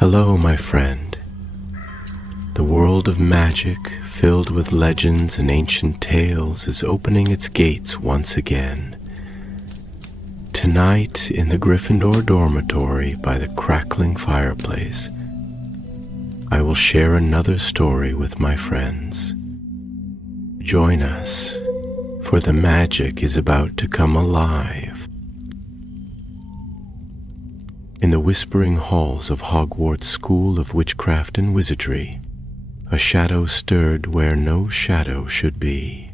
Hello, my friend. The world of magic, filled with legends and ancient tales, is opening its gates once again. Tonight, in the Gryffindor dormitory by the crackling fireplace, I will share another story with my friends. Join us, for the magic is about to come alive. In the whispering halls of Hogwarts School of Witchcraft and Wizardry, a shadow stirred where no shadow should be.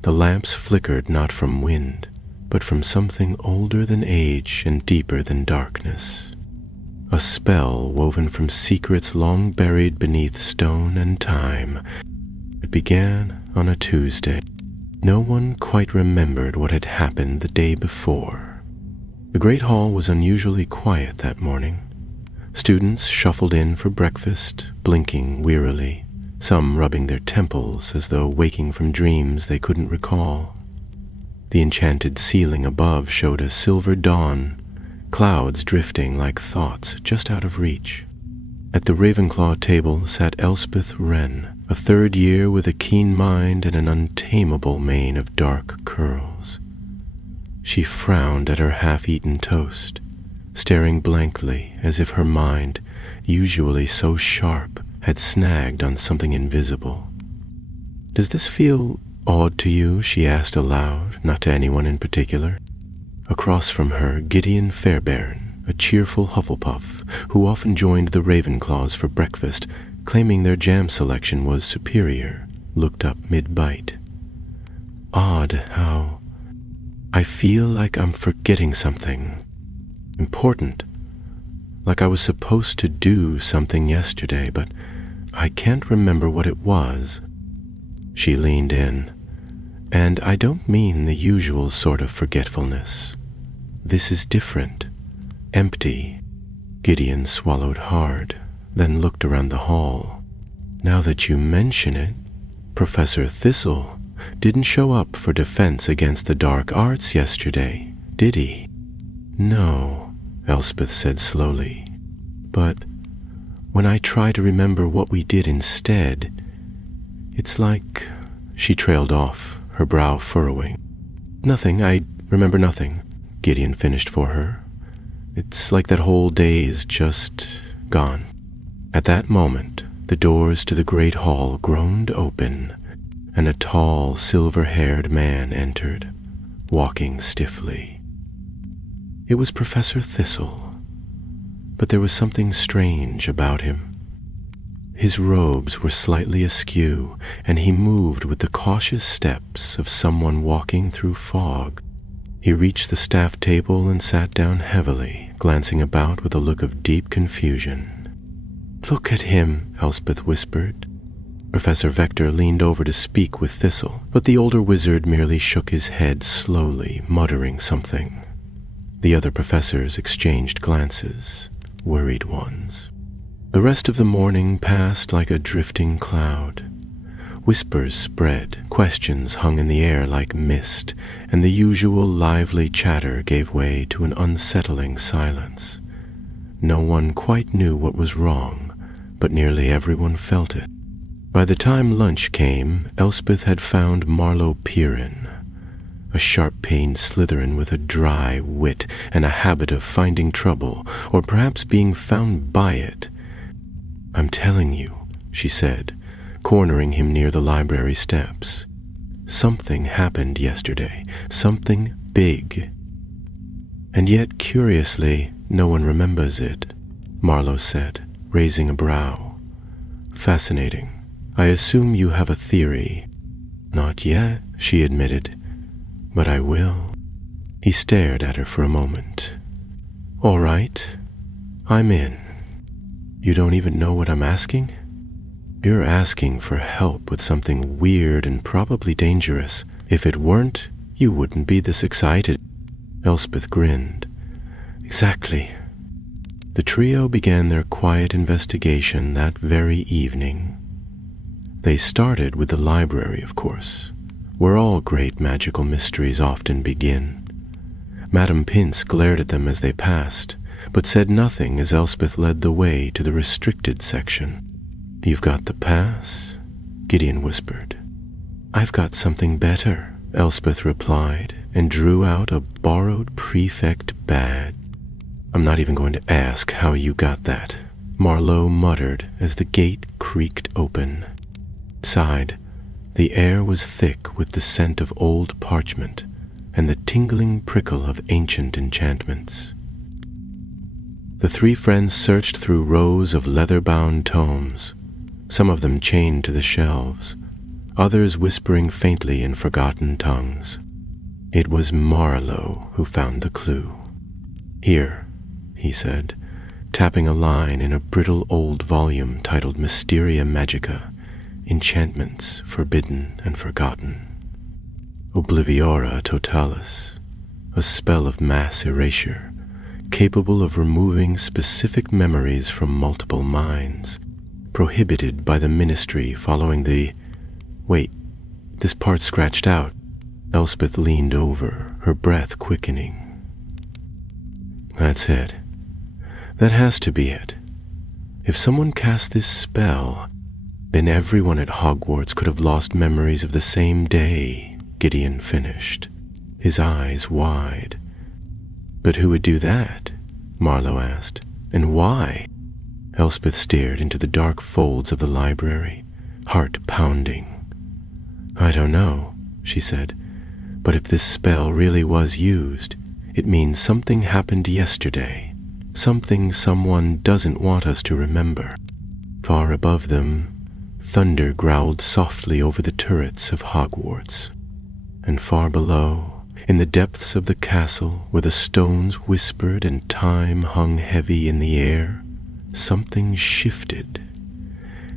The lamps flickered not from wind, but from something older than age and deeper than darkness. A spell woven from secrets long buried beneath stone and time. It began on a Tuesday. No one quite remembered what had happened the day before. The great hall was unusually quiet that morning. Students shuffled in for breakfast, blinking wearily, some rubbing their temples as though waking from dreams they couldn't recall. The enchanted ceiling above showed a silver dawn, clouds drifting like thoughts just out of reach. At the Ravenclaw table sat Elspeth Wren, a third year with a keen mind and an untamable mane of dark curls. She frowned at her half-eaten toast, staring blankly as if her mind, usually so sharp, had snagged on something invisible. "Does this feel odd to you?" she asked aloud, not to anyone in particular. Across from her, Gideon Fairbairn, a cheerful Hufflepuff, who often joined the Ravenclaws for breakfast, claiming their jam selection was superior, looked up mid-bite. "Odd how I feel like I'm forgetting something important, like I was supposed to do something yesterday, but I can't remember what it was." She leaned in. "And I don't mean the usual sort of forgetfulness. This is different, empty." Gideon swallowed hard, then looked around the hall. "Now that you mention it, Professor Thistle didn't show up for defense against the dark arts yesterday, did he?" "No," Elspeth said slowly. "But when I try to remember what we did instead, it's like—" She trailed off, her brow furrowing. "Nothing, I remember nothing," Gideon finished for her. "It's like that whole day is just gone." At that moment, the doors to the great hall groaned open, and a tall, silver-haired man entered, walking stiffly. It was Professor Thistle, but there was something strange about him. His robes were slightly askew, and he moved with the cautious steps of someone walking through fog. He reached the staff table and sat down heavily, glancing about with a look of deep confusion. "Look at him," Elspeth whispered. Professor Vector leaned over to speak with Thistle, but the older wizard merely shook his head slowly, muttering something. The other professors exchanged glances, worried ones. The rest of the morning passed like a drifting cloud. Whispers spread, questions hung in the air like mist, and the usual lively chatter gave way to an unsettling silence. No one quite knew what was wrong, but nearly everyone felt it. By the time lunch came, Elspeth had found Marlowe Pirin, a sharp-pained Slytherin with a dry wit and a habit of finding trouble, or perhaps being found by it. "I'm telling you," she said, cornering him near the library steps. "Something happened yesterday, something big. And yet, curiously, no one remembers it," Marlowe said, raising a brow. "Fascinating. I assume you have a theory." "Not yet," she admitted, "but I will." He stared at her for a moment. "All right, I'm in. You don't even know what I'm asking? You're asking for help with something weird and probably dangerous. If it weren't, you wouldn't be this excited." Elspeth grinned. "Exactly." The trio began their quiet investigation that very evening. They started with the library, of course, where all great magical mysteries often begin. Madame Pince glared at them as they passed, but said nothing as Elspeth led the way to the restricted section. "You've got the pass?" Gideon whispered. "I've got something better," Elspeth replied, and drew out a borrowed prefect badge. "I'm not even going to ask how you got that," Marlowe muttered as the gate creaked open. Inside, the air was thick with the scent of old parchment and the tingling prickle of ancient enchantments. The three friends searched through rows of leather-bound tomes, some of them chained to the shelves, others whispering faintly in forgotten tongues. It was Marlowe who found the clue. "Here," he said, tapping a line in a brittle old volume titled Mysteria Magica, Enchantments Forbidden and Forgotten. Obliviora Totalis, a spell of mass erasure, capable of removing specific memories from multiple minds, prohibited by the Ministry following the... Wait, this part's scratched out. Elspeth leaned over, her breath quickening. That's it. That has to be it. If someone cast this spell, then everyone at Hogwarts could have lost memories of the same day, Gideon finished, his eyes wide. But who would do that? Marlowe asked. And why? Elspeth stared into the dark folds of the library, heart pounding. I don't know, she said, but if this spell really was used, it means something happened yesterday, something someone doesn't want us to remember. Far above them, thunder growled softly over the turrets of Hogwarts, and far below, in the depths of the castle where the stones whispered and time hung heavy in the air, something shifted,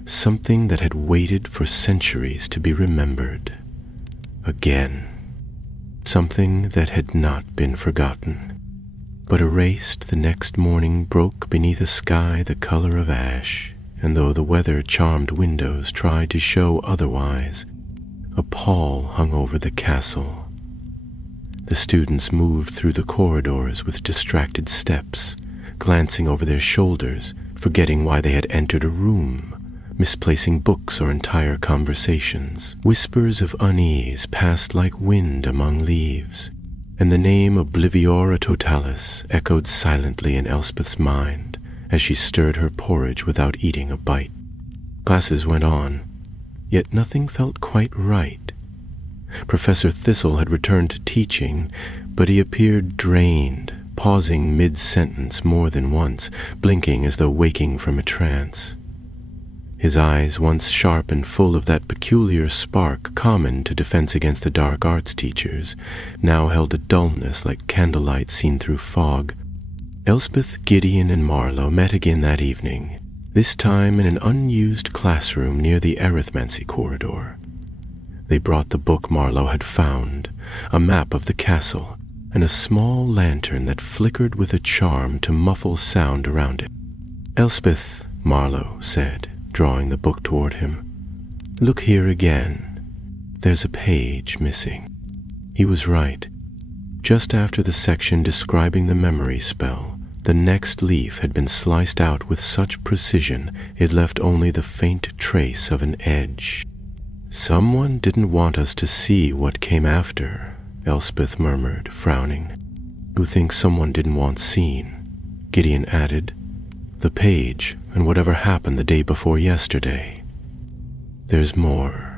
something that had waited for centuries to be remembered. Again, something that had not been forgotten, but erased the next morning broke beneath a sky the color of ash, and though the weather-charmed windows tried to show otherwise, a pall hung over the castle. The students moved through the corridors with distracted steps, glancing over their shoulders, forgetting why they had entered a room, misplacing books or entire conversations. Whispers of unease passed like wind among leaves, and the name Obliviora Totalis echoed silently in Elspeth's mind as she stirred her porridge without eating a bite. Classes went on, yet nothing felt quite right. Professor Thistle had returned to teaching, but he appeared drained, pausing mid-sentence more than once, blinking as though waking from a trance. His eyes, once sharp and full of that peculiar spark common to Defense Against the Dark Arts teachers, now held a dullness like candlelight seen through fog. Elspeth, Gideon, and Marlowe met again that evening, this time in an unused classroom near the arithmancy corridor. They brought the book Marlowe had found, a map of the castle, and a small lantern that flickered with a charm to muffle sound around it. Elspeth, Marlowe said, drawing the book toward him, look here again. There's a page missing. He was right. Just after the section describing the memory spell, the next leaf had been sliced out with such precision it left only the faint trace of an edge. Someone didn't want us to see what came after, Elspeth murmured, frowning. Who thinks someone didn't want seen? Gideon added. The page and whatever happened the day before yesterday. There's more,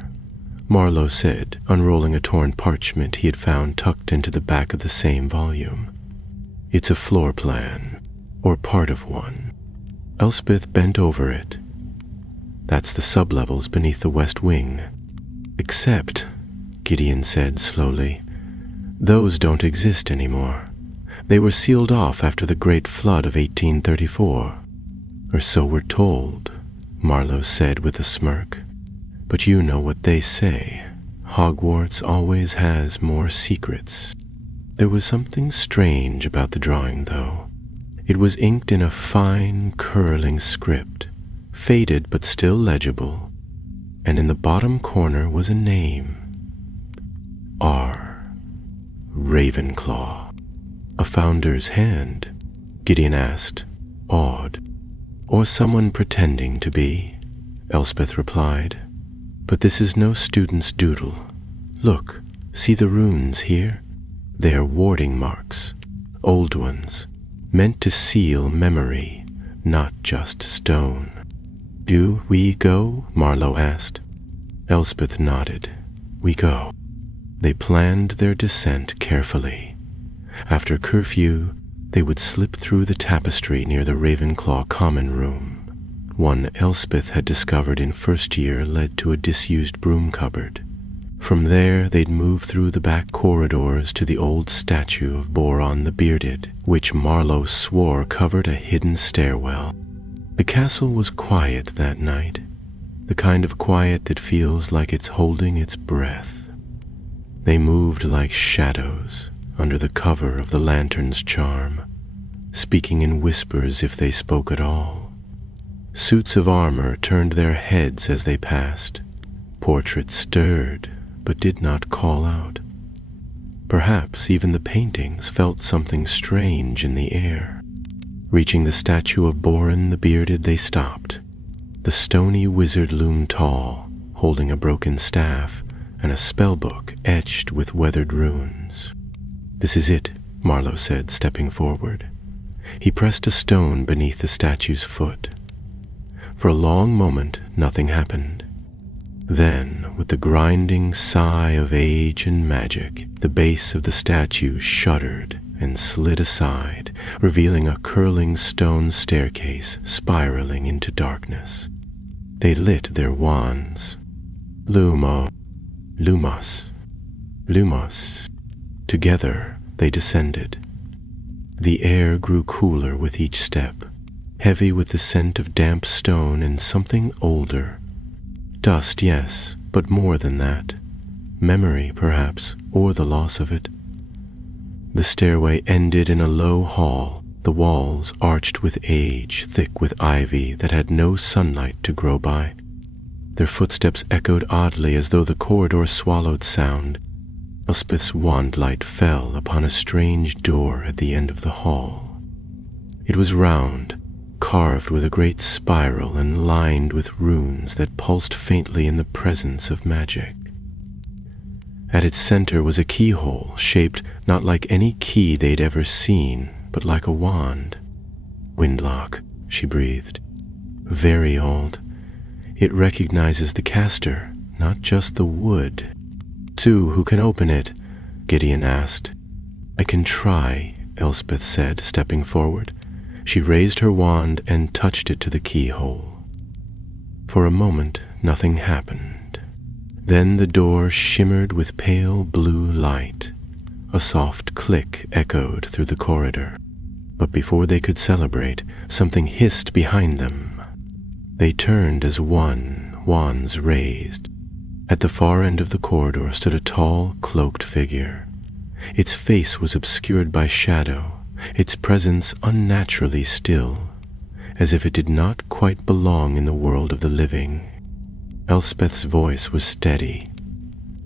Marlowe said, unrolling a torn parchment he had found tucked into the back of the same volume. It's a floor plan, or part of one. Elspeth bent over it. That's the sublevels beneath the west wing. Except, Gideon said slowly, those don't exist anymore. They were sealed off after the Great Flood of 1834. Or so we're told, Marlowe said with a smirk. But you know what they say. Hogwarts always has more secrets. There was something strange about the drawing, though. It was inked in a fine, curling script, faded but still legible, and in the bottom corner was a name. R. Ravenclaw. A founder's hand. Gideon asked, awed. Or someone pretending to be, Elspeth replied. But this is no student's doodle. Look, see the runes here? They are warding marks, old ones, meant to seal memory, not just stone. Do we go? Marlowe asked. Elspeth nodded. We go. They planned their descent carefully. After curfew, they would slip through the tapestry near the Ravenclaw common room. One Elspeth had discovered in first year led to a disused broom cupboard. From there, they'd move through the back corridors to the old statue of Boron the Bearded, which Marlowe swore covered a hidden stairwell. The castle was quiet that night, the kind of quiet that feels like it's holding its breath. They moved like shadows under the cover of the lantern's charm, speaking in whispers if they spoke at all. Suits of armor turned their heads as they passed. Portraits stirred, but did not call out. Perhaps even the paintings felt something strange in the air. Reaching the statue of Boron the Bearded, they stopped. The stony wizard loomed tall, holding a broken staff and a spellbook etched with weathered runes. This is it, Marlowe said, stepping forward. He pressed a stone beneath the statue's foot. For a long moment, nothing happened. Then, with the grinding sigh of age and magic, the base of the statue shuddered and slid aside, revealing a curling stone staircase spiraling into darkness. They lit their wands. Lumos. Together, they descended. The air grew cooler with each step, heavy with the scent of damp stone and something older. Dust, yes, but more than that. Memory, perhaps, or the loss of it. The stairway ended in a low hall, the walls arched with age, thick with ivy that had no sunlight to grow by. Their footsteps echoed oddly as though the corridor swallowed sound. Elspeth's wand light fell upon a strange door at the end of the hall. It was round, carved with a great spiral and lined with runes that pulsed faintly in the presence of magic. At its center was a keyhole shaped not like any key they'd ever seen, but like a wand. Windlock, she breathed. Very old. It recognizes the caster, not just the wood. Sue, who can open it? Gideon asked. I can try, Elspeth said, stepping forward. She raised her wand and touched it to the keyhole. For a moment, nothing happened. Then the door shimmered with pale blue light. A soft click echoed through the corridor. But before they could celebrate, something hissed behind them. They turned as one, wands raised. At the far end of the corridor stood a tall, cloaked figure. Its face was obscured by shadow, its presence unnaturally still, as if it did not quite belong in the world of the living. Elspeth's voice was steady.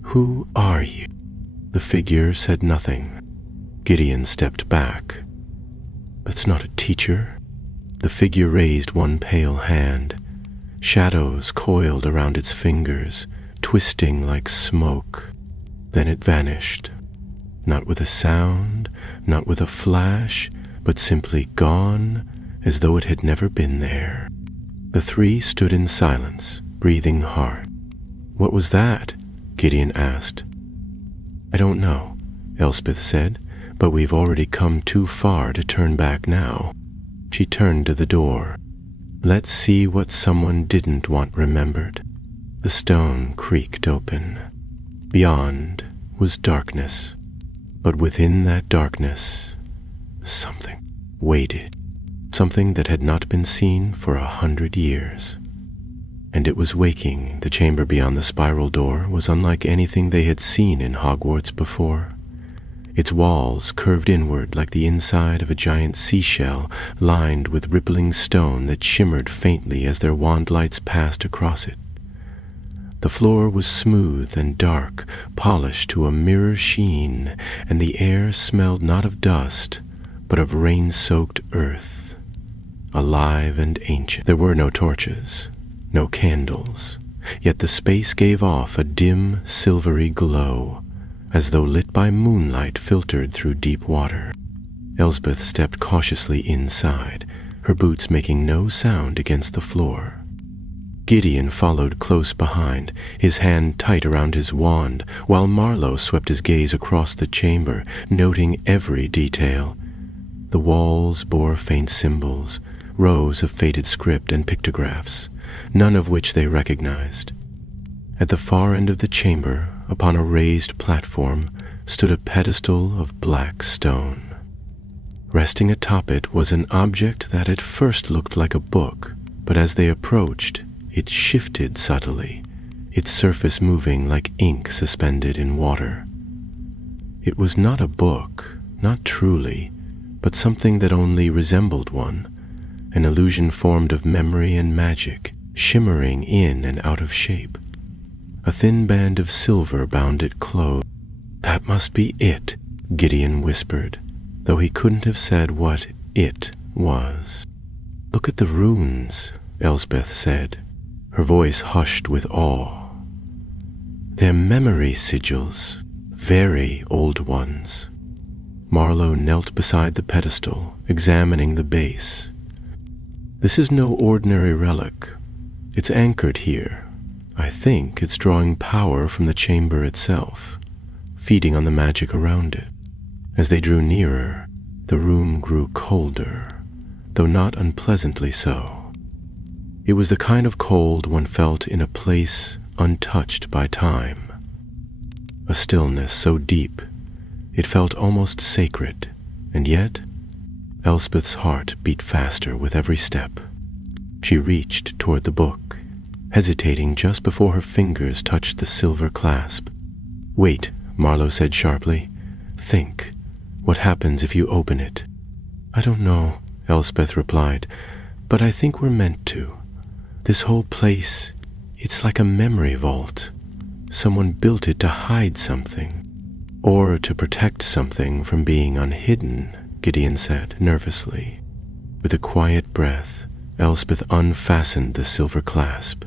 Who are you? The figure said nothing. Gideon stepped back. That's not a teacher. The figure raised one pale hand. Shadows coiled around its fingers, twisting like smoke. Then it vanished. Not with a sound, not with a flash, but simply gone, as though it had never been there. The three stood in silence, breathing hard. What was that? Gideon asked. I don't know, Elspeth said, but we've already come too far to turn back now. She turned to the door. Let's see what someone didn't want remembered. The stone creaked open. Beyond was darkness, but within that darkness, something waited, something that had not been seen for 100 years. And it was waking. The chamber beyond the spiral door was unlike anything they had seen in Hogwarts before. Its walls curved inward like the inside of a giant seashell, lined with rippling stone that shimmered faintly as their wand lights passed across it. The floor was smooth and dark, polished to a mirror sheen, and the air smelled not of dust, but of rain-soaked earth, alive and ancient. There were no torches, no candles, yet the space gave off a dim, silvery glow, as though lit by moonlight filtered through deep water. Elsbeth stepped cautiously inside, her boots making no sound against the floor. Gideon followed close behind, his hand tight around his wand, while Marlowe swept his gaze across the chamber, noting every detail. The walls bore faint symbols, rows of faded script and pictographs, none of which they recognized. At the far end of the chamber, upon a raised platform, stood a pedestal of black stone. Resting atop it was an object that at first looked like a book, but as they approached, it shifted subtly, its surface moving like ink suspended in water. It was not a book, not truly, but something that only resembled one, an illusion formed of memory and magic, shimmering in and out of shape. A thin band of silver bound it close. "That must be it," Gideon whispered, though he couldn't have said what it was. "Look at the runes," Elsbeth said, her voice hushed with awe. "They're memory sigils, very old ones." Marlowe knelt beside the pedestal, examining the base. "This is no ordinary relic. It's anchored here. I think it's drawing power from the chamber itself, feeding on the magic around it." As they drew nearer, the room grew colder, though not unpleasantly so. It was the kind of cold one felt in a place untouched by time. A stillness so deep, it felt almost sacred, and yet Elspeth's heart beat faster with every step. She reached toward the book, hesitating just before her fingers touched the silver clasp. "Wait," Marlowe said sharply. "Think. What happens if you open it?" "I don't know," Elspeth replied, "but I think we're meant to. This whole place, it's like a memory vault. Someone built it to hide something, or to protect something from being unhidden," Gideon said nervously. With a quiet breath, Elspeth unfastened the silver clasp.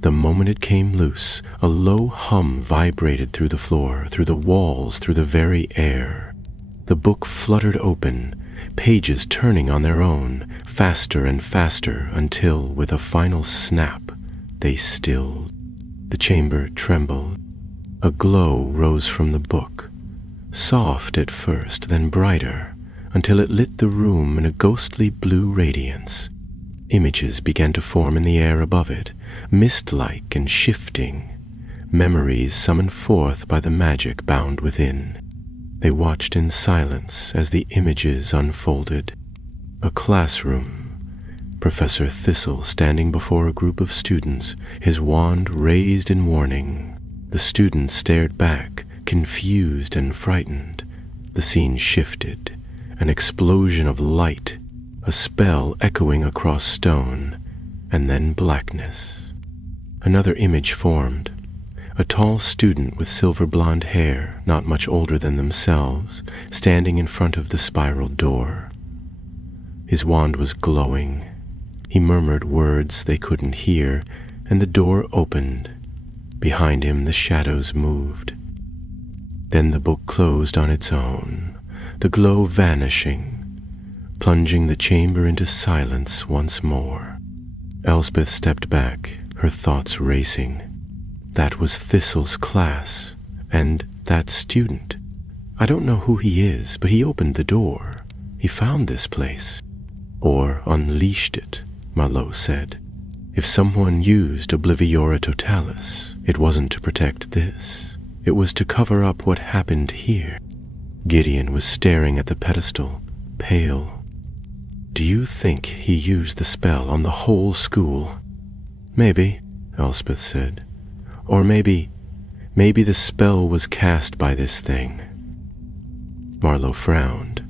The moment it came loose, a low hum vibrated through the floor, through the walls, through the very air. The book fluttered open, pages turning on their own, faster and faster, until, with a final snap, they stilled. The chamber trembled. A glow rose from the book, soft at first, then brighter, until it lit the room in a ghostly blue radiance. Images began to form in the air above it, mist-like and shifting, memories summoned forth by the magic bound within. They watched in silence as the images unfolded. A classroom, Professor Thistle standing before a group of students, his wand raised in warning. The students stared back, confused and frightened. The scene shifted, an explosion of light, a spell echoing across stone, and then blackness. Another image formed. A tall student with silver blonde hair, not much older than themselves, standing in front of the spiral door. His wand was glowing. He murmured words they couldn't hear, and the door opened. Behind him the shadows moved. Then the book closed on its own, the glow vanishing, plunging the chamber into silence once more. Elspeth stepped back, her thoughts racing. That was Thistle's class, and that student. I don't know who he is, but he opened the door. He found this place. Or unleashed it, Marlowe said. If someone used Obliviora Totalis, it wasn't to protect this. It was to cover up what happened here. Gideon was staring at the pedestal, pale. "Do you think he used the spell on the whole school?" "Maybe," Elspeth said. "Or maybe the spell was cast by this thing." Marlowe frowned.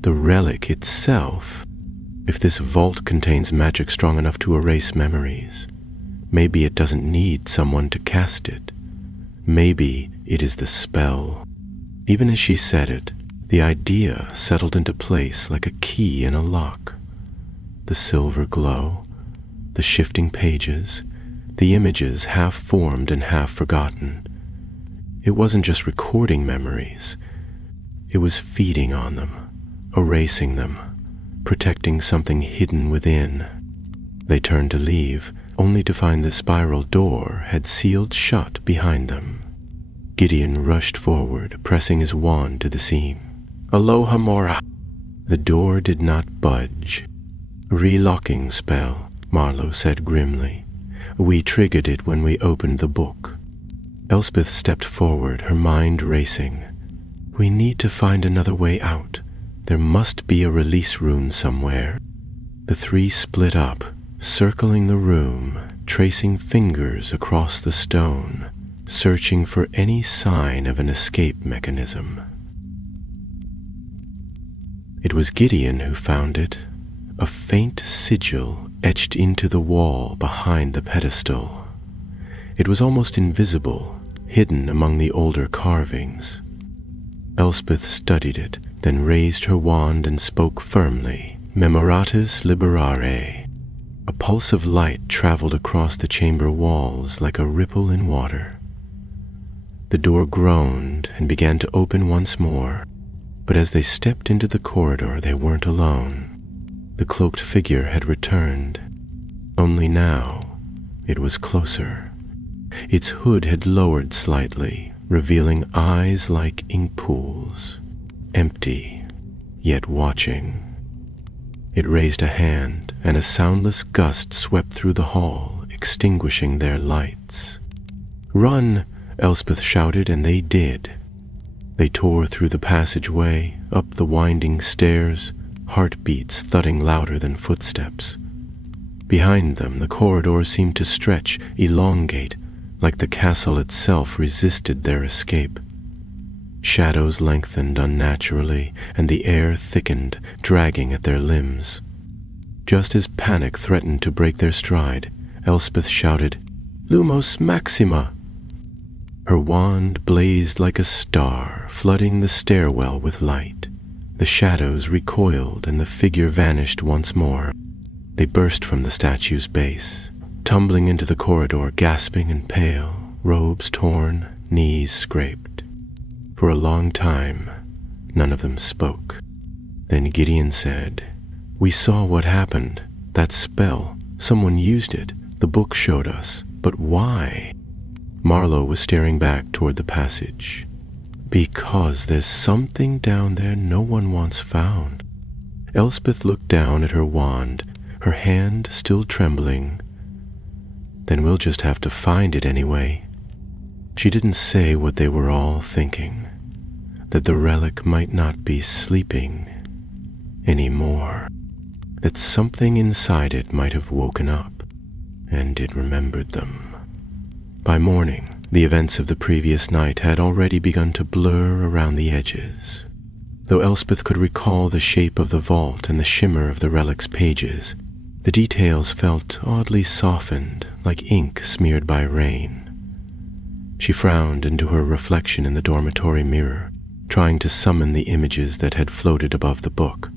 "The relic itself? If this vault contains magic strong enough to erase memories, maybe it doesn't need someone to cast it. Maybe it is the spell." Even as she said it, The idea settled into place like a key in a lock. The silver glow, the shifting pages, the images half formed and half forgotten. It wasn't just recording memories. It was feeding on them, erasing them, protecting something hidden within. They turned to leave, only to find the spiral door had sealed shut behind them. Gideon rushed forward, pressing his wand to the seam. Aloha Mora! The door did not budge. Relocking spell, Marlowe said grimly. We triggered it when we opened the book. Elspeth stepped forward, her mind racing. We need to find another way out. There must be a release rune somewhere. The three split up, circling the room, tracing fingers across the stone, searching for any sign of an escape mechanism. It was Gideon who found it, a faint sigil etched into the wall behind the pedestal. It was almost invisible, hidden among the older carvings. Elspeth studied it, then raised her wand and spoke firmly, Memoratus liberare. A pulse of light traveled across the chamber walls like a ripple in water. The door groaned and began to open once more, but as they stepped into the corridor, they weren't alone. The cloaked figure had returned. Only now, it was closer. Its hood had lowered slightly, revealing eyes like ink pools, empty, yet watching. It raised a hand, and a soundless gust swept through the hall, extinguishing their lights. "Run!" Elspeth shouted, and they did. They tore through the passageway, up the winding stairs, heartbeats thudding louder than footsteps. Behind them, the corridor seemed to stretch, elongate, like the castle itself resisted their escape. Shadows lengthened unnaturally, and the air thickened, dragging at their limbs. Just as panic threatened to break their stride, Elspeth shouted, "Lumos Maxima!" Her wand blazed like a star, flooding the stairwell with light. The shadows recoiled, and the figure vanished once more. They burst from the statue's base, tumbling into the corridor, gasping and pale, robes torn, knees scraped. For a long time, none of them spoke. Then Gideon said, "We saw what happened. That spell. Someone used it. The book showed us. But why?" Marlowe was staring back toward the passage. "Because there's something down there no one wants found." Elspeth looked down at her wand, her hand still trembling. "Then we'll just have to find it anyway." She didn't say what they were all thinking, that the relic might not be sleeping anymore, that something inside it might have woken up, and it remembered them. By morning, the events of the previous night had already begun to blur around the edges. Though Elspeth could recall the shape of the vault and the shimmer of the relic's pages, the details felt oddly softened, like ink smeared by rain. She frowned into her reflection in the dormitory mirror, trying to summon the images that had floated above the book.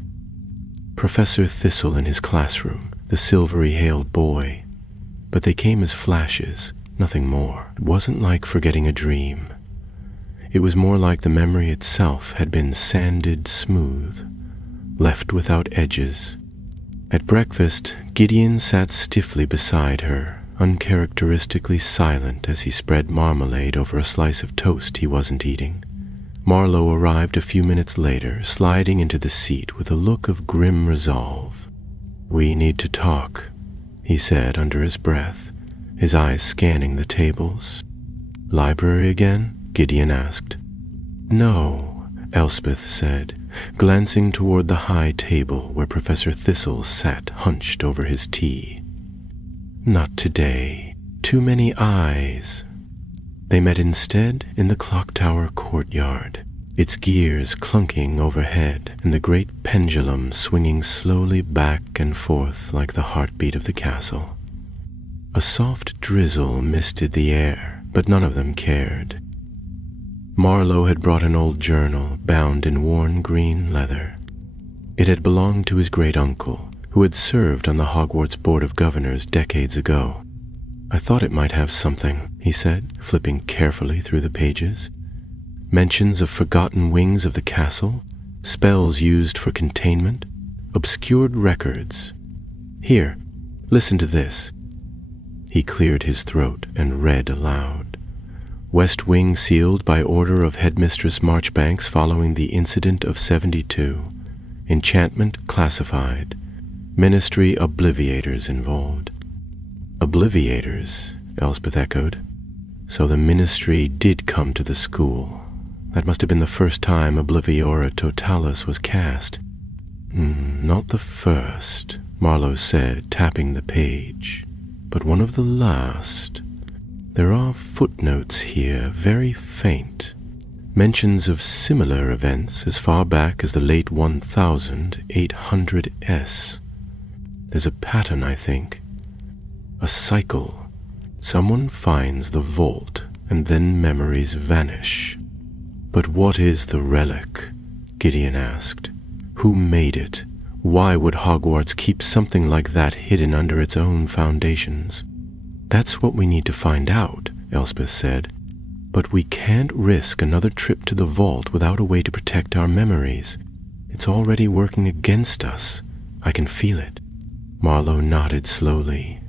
Professor Thistle in his classroom, the silvery-hailed boy. But they came as flashes, nothing more. It wasn't like forgetting a dream. It was more like the memory itself had been sanded smooth, left without edges. At breakfast, Gideon sat stiffly beside her, uncharacteristically silent as he spread marmalade over a slice of toast he wasn't eating. Marlowe arrived a few minutes later, sliding into the seat with a look of grim resolve. "We need to talk," he said under his breath, his eyes scanning the tables. "Library again?" Gideon asked. "No," Elspeth said, glancing toward the high table where Professor Thistle sat hunched over his tea. "Not today. Too many eyes." They met instead in the clock tower courtyard, its gears clunking overhead and the great pendulum swinging slowly back and forth like the heartbeat of the castle. A soft drizzle misted the air, but none of them cared. Marlowe had brought an old journal bound in worn green leather. It had belonged to his great-uncle, who had served on the Hogwarts Board of Governors decades ago. "I thought it might have something," he said, flipping carefully through the pages. Mentions of forgotten wings of the castle, spells used for containment, obscured records. "Here, listen to this." He cleared his throat and read aloud. "West Wing sealed by order of Headmistress Marchbanks following the incident of 72. Enchantment classified. Ministry obliviators involved." "Obliviators," Elspeth echoed. "So the ministry did come to the school. That must have been the first time Obliviora Totalis was cast." "Not the first," Marlowe said, tapping the page, "but one of the last. There are footnotes here, very faint. Mentions of similar events as far back as the late 1800s. There's a pattern, I think. A cycle. Someone finds the vault, and then memories vanish." "But what is the relic?" Gideon asked. "Who made it? Why would Hogwarts keep something like that hidden under its own foundations?" "That's what we need to find out," Elspeth said. "But we can't risk another trip to the vault without a way to protect our memories. It's already working against us. I can feel it." Marlowe nodded slowly.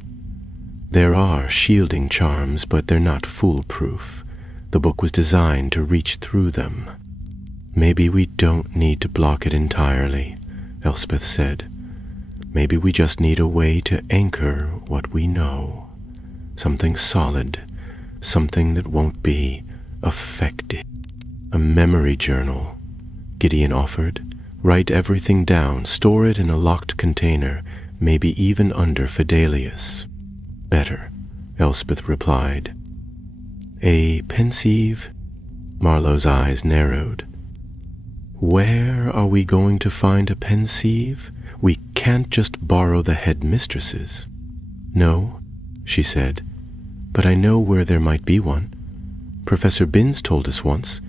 "There are shielding charms, but they're not foolproof. The book was designed to reach through them." "Maybe we don't need to block it entirely," Elspeth said. "Maybe we just need a way to anchor what we know. Something solid, something that won't be affected." "A memory journal," Gideon offered. "Write everything down, store it in a locked container, maybe even under Fidelius." "Better," Elspeth replied. "A pensieve?" Marlowe's eyes narrowed. "Where are we going to find a pensieve? We can't just borrow the headmistress's." "No," she said, "but I know where there might be one. Professor Binns told us once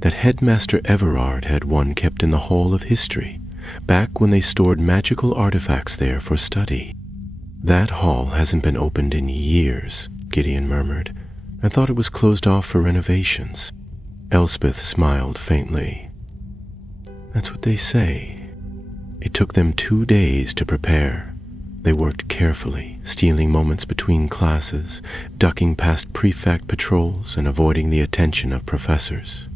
that Headmaster Everard had one kept in the Hall of History, back when they stored magical artifacts there for study." "That hall hasn't been opened in years," Gideon murmured. "I thought it was closed off for renovations." Elspeth smiled faintly. "That's what they say." It took them 2 days to prepare. They worked carefully, stealing moments between classes, ducking past prefect patrols and avoiding the attention of professors.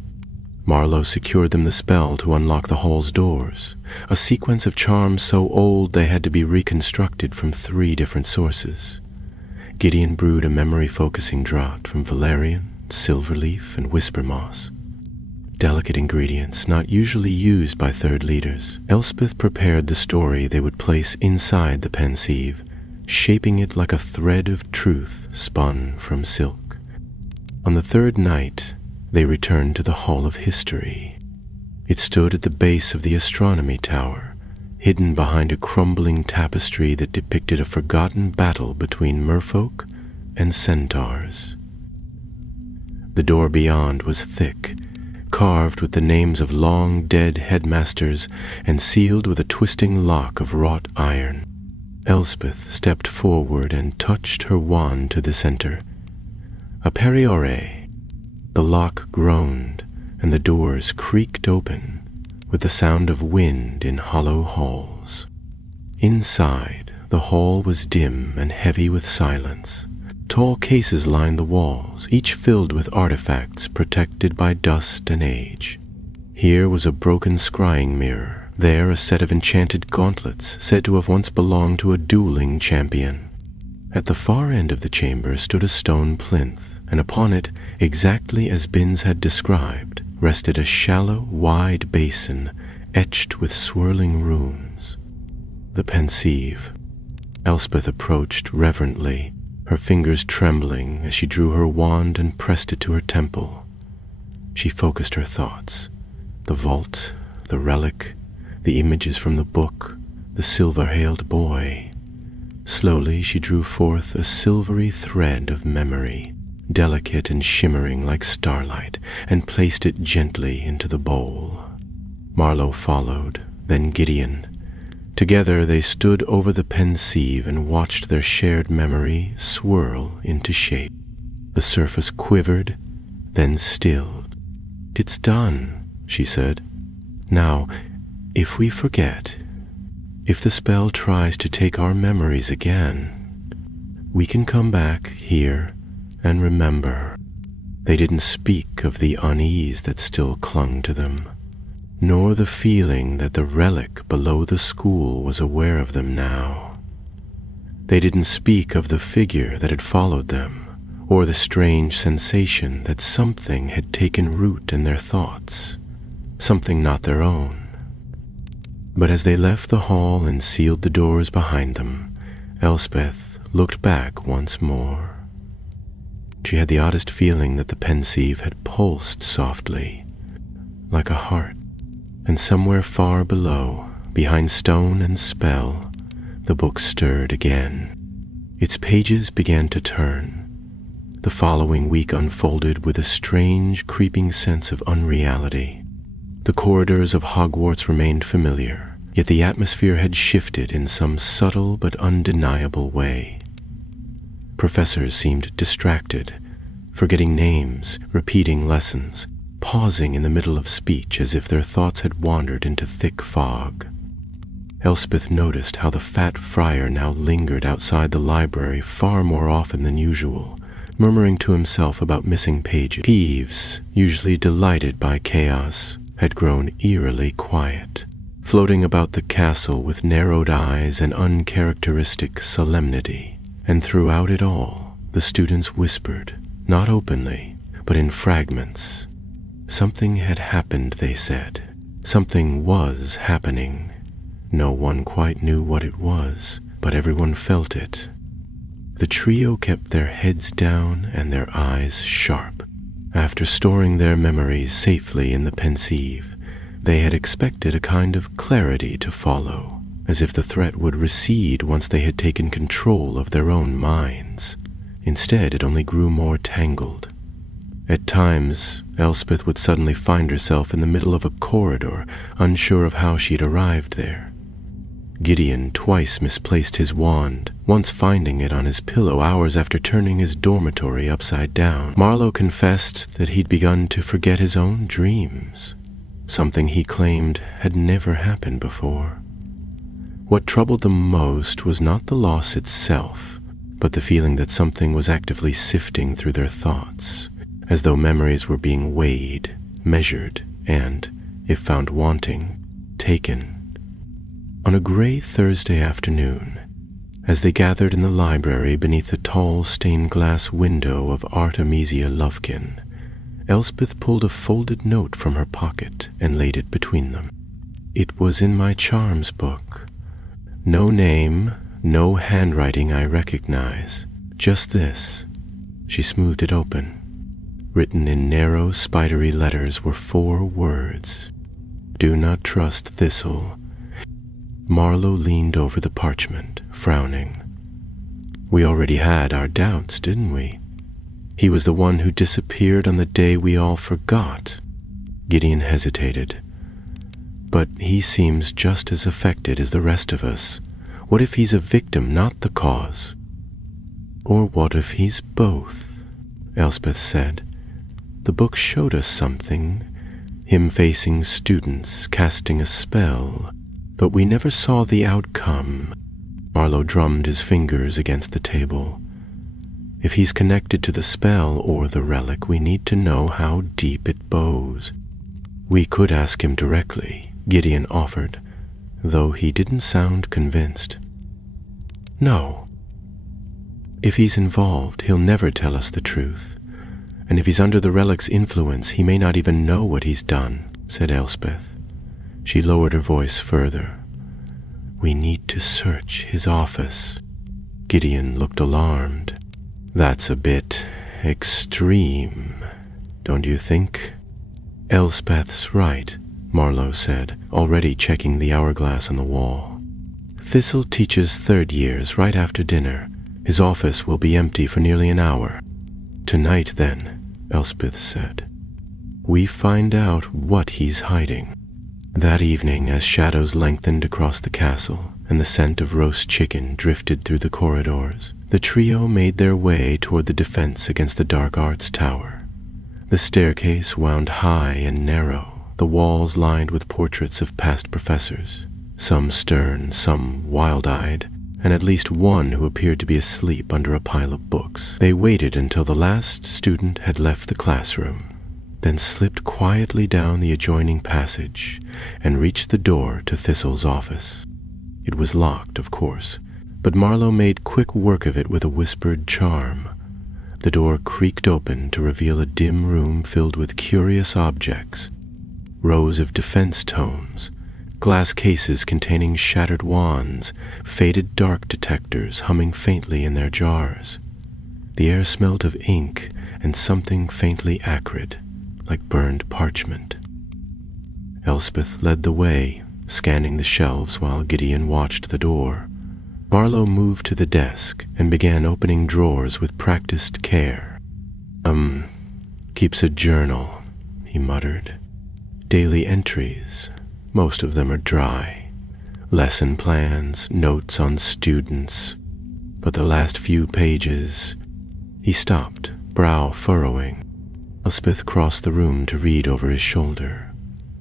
Marlowe secured them the spell to unlock the hall's doors, a sequence of charms so old they had to be reconstructed from 3 different sources. Gideon brewed a memory-focusing draught from valerian, silverleaf, and whisper moss. Delicate ingredients not usually used by third leaders. Elspeth prepared the story they would place inside the pensieve, shaping it like a thread of truth spun from silk. On the 3rd night, they returned to the Hall of History. It stood at the base of the astronomy tower, hidden behind a crumbling tapestry that depicted a forgotten battle between merfolk and centaurs. The door beyond was thick, carved with the names of long-dead headmasters and sealed with a twisting lock of wrought iron. Elspeth stepped forward and touched her wand to the center. A periore. The lock groaned, and the doors creaked open, with the sound of wind in hollow halls. Inside, the hall was dim and heavy with silence. Tall cases lined the walls, each filled with artifacts protected by dust and age. Here was a broken scrying mirror, there a set of enchanted gauntlets said to have once belonged to a dueling champion. At the far end of the chamber stood a stone plinth, and upon it, exactly as Binns had described, rested a shallow, wide basin etched with swirling runes. The pensieve. Elspeth approached reverently, her fingers trembling as she drew her wand and pressed it to her temple. She focused her thoughts. The vault, the relic, the images from the book, the silver-hailed boy. Slowly she drew forth a silvery thread of memory, delicate and shimmering like starlight, and placed it gently into the bowl. Marlowe followed, then Gideon. Together they stood over the pensieve and watched their shared memory swirl into shape. The surface quivered, then stilled. "It's done," she said. "Now, if we forget, if the spell tries to take our memories again, we can come back here and remember." They didn't speak of the unease that still clung to them, nor the feeling that the relic below the school was aware of them now. They didn't speak of the figure that had followed them, or the strange sensation that something had taken root in their thoughts, something not their own. But as they left the hall and sealed the doors behind them, Elspeth looked back once more. She had the oddest feeling that the pensieve had pulsed softly, like a heart, and somewhere far below, behind stone and spell, the book stirred again. Its pages began to turn. The following week unfolded with a strange, creeping sense of unreality. The corridors of Hogwarts remained familiar, yet the atmosphere had shifted in some subtle but undeniable way. Professors seemed distracted, forgetting names, repeating lessons, pausing in the middle of speech as if their thoughts had wandered into thick fog. Elspeth noticed how the fat friar now lingered outside the library far more often than usual, murmuring to himself about missing pages. Peeves, usually delighted by chaos, had grown eerily quiet, floating about the castle with narrowed eyes and uncharacteristic solemnity. And throughout it all, the students whispered, not openly, but in fragments. Something had happened, they said. Something was happening. No one quite knew what it was, but everyone felt it. The trio kept their heads down and their eyes sharp. After storing their memories safely in the pensieve, they had expected a kind of clarity to follow, as if the threat would recede once they had taken control of their own minds. Instead, it only grew more tangled. At times, Elspeth would suddenly find herself in the middle of a corridor, unsure of how she had arrived there. Gideon twice misplaced his wand, once finding it on his pillow hours after turning his dormitory upside down. Marlowe confessed that he'd begun to forget his own dreams, something he claimed had never happened before. What troubled them most was not the loss itself, but the feeling that something was actively sifting through their thoughts, as though memories were being weighed, measured, and, if found wanting, taken. On a gray Thursday afternoon, as they gathered in the library beneath the tall stained-glass window of Artemisia Lovkin, Elspeth pulled a folded note from her pocket and laid it between them. "It was in my charms book. No name, no handwriting I recognize, just this." She smoothed it open. Written in narrow, spidery letters were 4 words. "Do not trust Thistle." Marlowe leaned over the parchment, frowning. "We already had our doubts, didn't we? He was the one who disappeared on the day we all forgot." Gideon hesitated. "But he seems just as affected as the rest of us. What if he's a victim, not the cause?" "Or what if he's both?" Elspeth said. "The book showed us something, him facing students, casting a spell, but we never saw the outcome." Marlowe drummed his fingers against the table. "If he's connected to the spell or the relic, we need to know how deep it bows." "We could ask him directly," Gideon offered, though he didn't sound convinced. "No. If he's involved, he'll never tell us the truth. And if he's under the relic's influence, he may not even know what he's done," said Elspeth. She lowered her voice further. "We need to search his office." Gideon looked alarmed. "That's a bit extreme, don't you think?" "Elspeth's right," Marlowe said, already checking the hourglass on the wall. "Thistle teaches 3rd years right after dinner. His office will be empty for nearly an hour." "Tonight, then," Elspeth said, "we find out what he's hiding." That evening, as shadows lengthened across the castle and the scent of roast chicken drifted through the corridors, the trio made their way toward the defense against the dark arts tower. The staircase wound high and narrow, the walls lined with portraits of past professors, some stern, some wild-eyed, and at least one who appeared to be asleep under a pile of books. They waited until the last student had left the classroom, then slipped quietly down the adjoining passage and reached the door to Thistle's office. It was locked, of course, but Marlowe made quick work of it with a whispered charm. The door creaked open to reveal a dim room filled with curious objects, rows of defense tomes, glass cases containing shattered wands, faded dark detectors humming faintly in their jars. The air smelt of ink and something faintly acrid, like burned parchment. Elspeth led the way, scanning the shelves while Gideon watched the door. Marlowe moved to the desk and began opening drawers with practiced care. Keeps a journal," he muttered. "Daily entries. Most of them are dry. Lesson plans, notes on students. But the last few pages..." He stopped, brow furrowing. Elspeth crossed the room to read over his shoulder.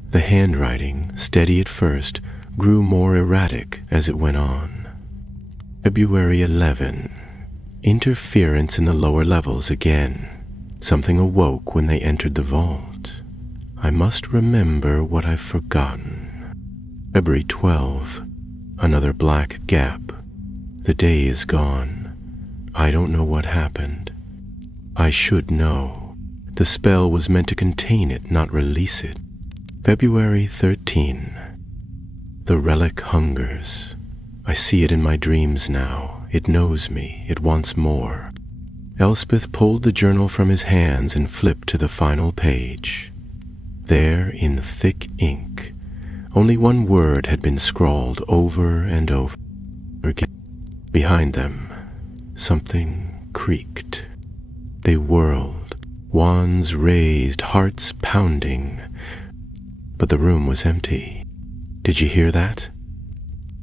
The handwriting, steady at first, grew more erratic as it went on. February 11. Interference in the lower levels again. Something awoke when they entered the vault. I must remember what I've forgotten. February 12. Another black gap. The day is gone. I don't know what happened. I should know. The spell was meant to contain it, not release it. February 13. The relic hungers. I see it in my dreams now. It knows me. It wants more. Elspeth pulled the journal from his hands and flipped to the final page. There, in thick ink, only one word had been scrawled over and over again. Behind them, something creaked. They whirled, wands raised, hearts pounding. But the room was empty. "Did you hear that?"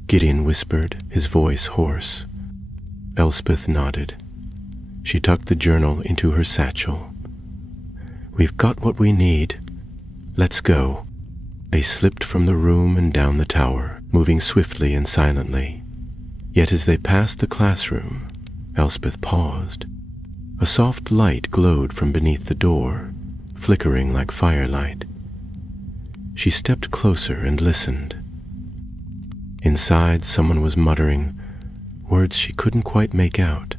Gideon whispered, his voice hoarse. Elspeth nodded. She tucked the journal into her satchel. "We've got what we need. Let's go." They slipped from the room and down the tower, moving swiftly and silently. Yet as they passed the classroom, Elspeth paused. A soft light glowed from beneath the door, flickering like firelight. She stepped closer and listened. Inside, someone was muttering, words she couldn't quite make out,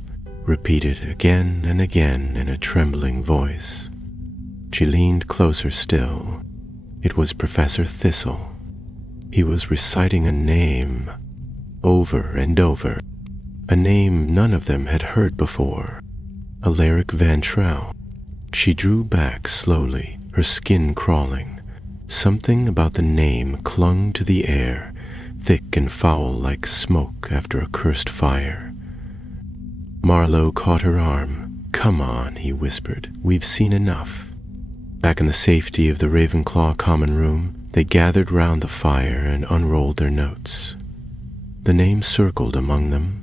repeated again and again in a trembling voice. She leaned closer still. It was Professor Thistle. He was reciting a name, over and over, a name none of them had heard before, Alaric Van Trell. She drew back slowly, her skin crawling. Something about the name clung to the air, thick and foul like smoke after a cursed fire. Marlowe caught her arm. "Come on," he whispered. "We've seen enough." Back in the safety of the Ravenclaw common room, they gathered round the fire and unrolled their notes. The name circled among them,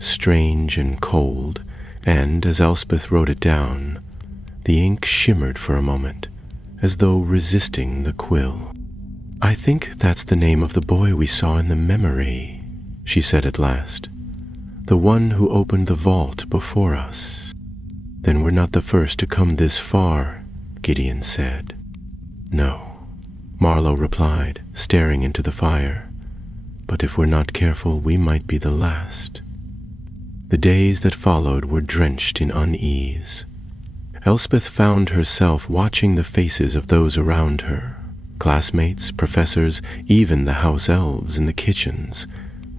strange and cold, and as Elspeth wrote it down, the ink shimmered for a moment, as though resisting the quill. "I think that's the name of the boy we saw in the memory," she said at last. "The one who opened the vault before us." "Then we're not the first to come this far," Gideon said. "No," Marlowe replied, staring into the fire. "But if we're not careful, we might be the last." The days that followed were drenched in unease. Elspeth found herself watching the faces of those around her, classmates, professors, even the house elves in the kitchens,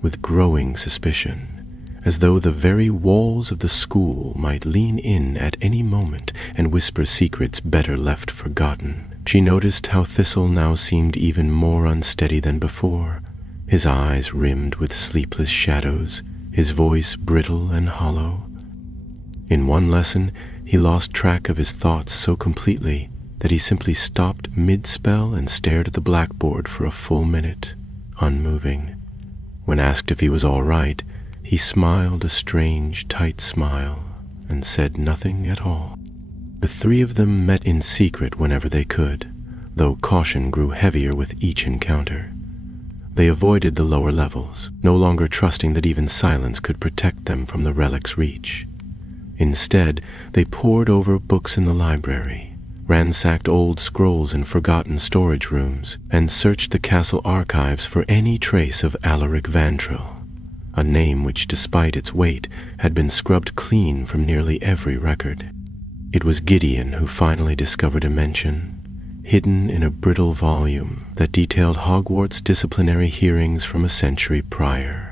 with growing suspicion, as though the very walls of the school might lean in at any moment and whisper secrets better left forgotten. She noticed how Thistle now seemed even more unsteady than before, his eyes rimmed with sleepless shadows, his voice brittle and hollow. In one lesson, he lost track of his thoughts so completely that he simply stopped mid-spell and stared at the blackboard for a full minute, unmoving. When asked if he was all right, he smiled a strange, tight smile and said nothing at all. The three of them met in secret whenever they could, though caution grew heavier with each encounter. They avoided the lower levels, no longer trusting that even silence could protect them from the relic's reach. Instead, they pored over books in the library, ransacked old scrolls in forgotten storage rooms, and searched the castle archives for any trace of Alaric Vantril, a name which, despite its weight, had been scrubbed clean from nearly every record. It was Gideon who finally discovered a mention, hidden in a brittle volume that detailed Hogwarts disciplinary hearings from a century prior.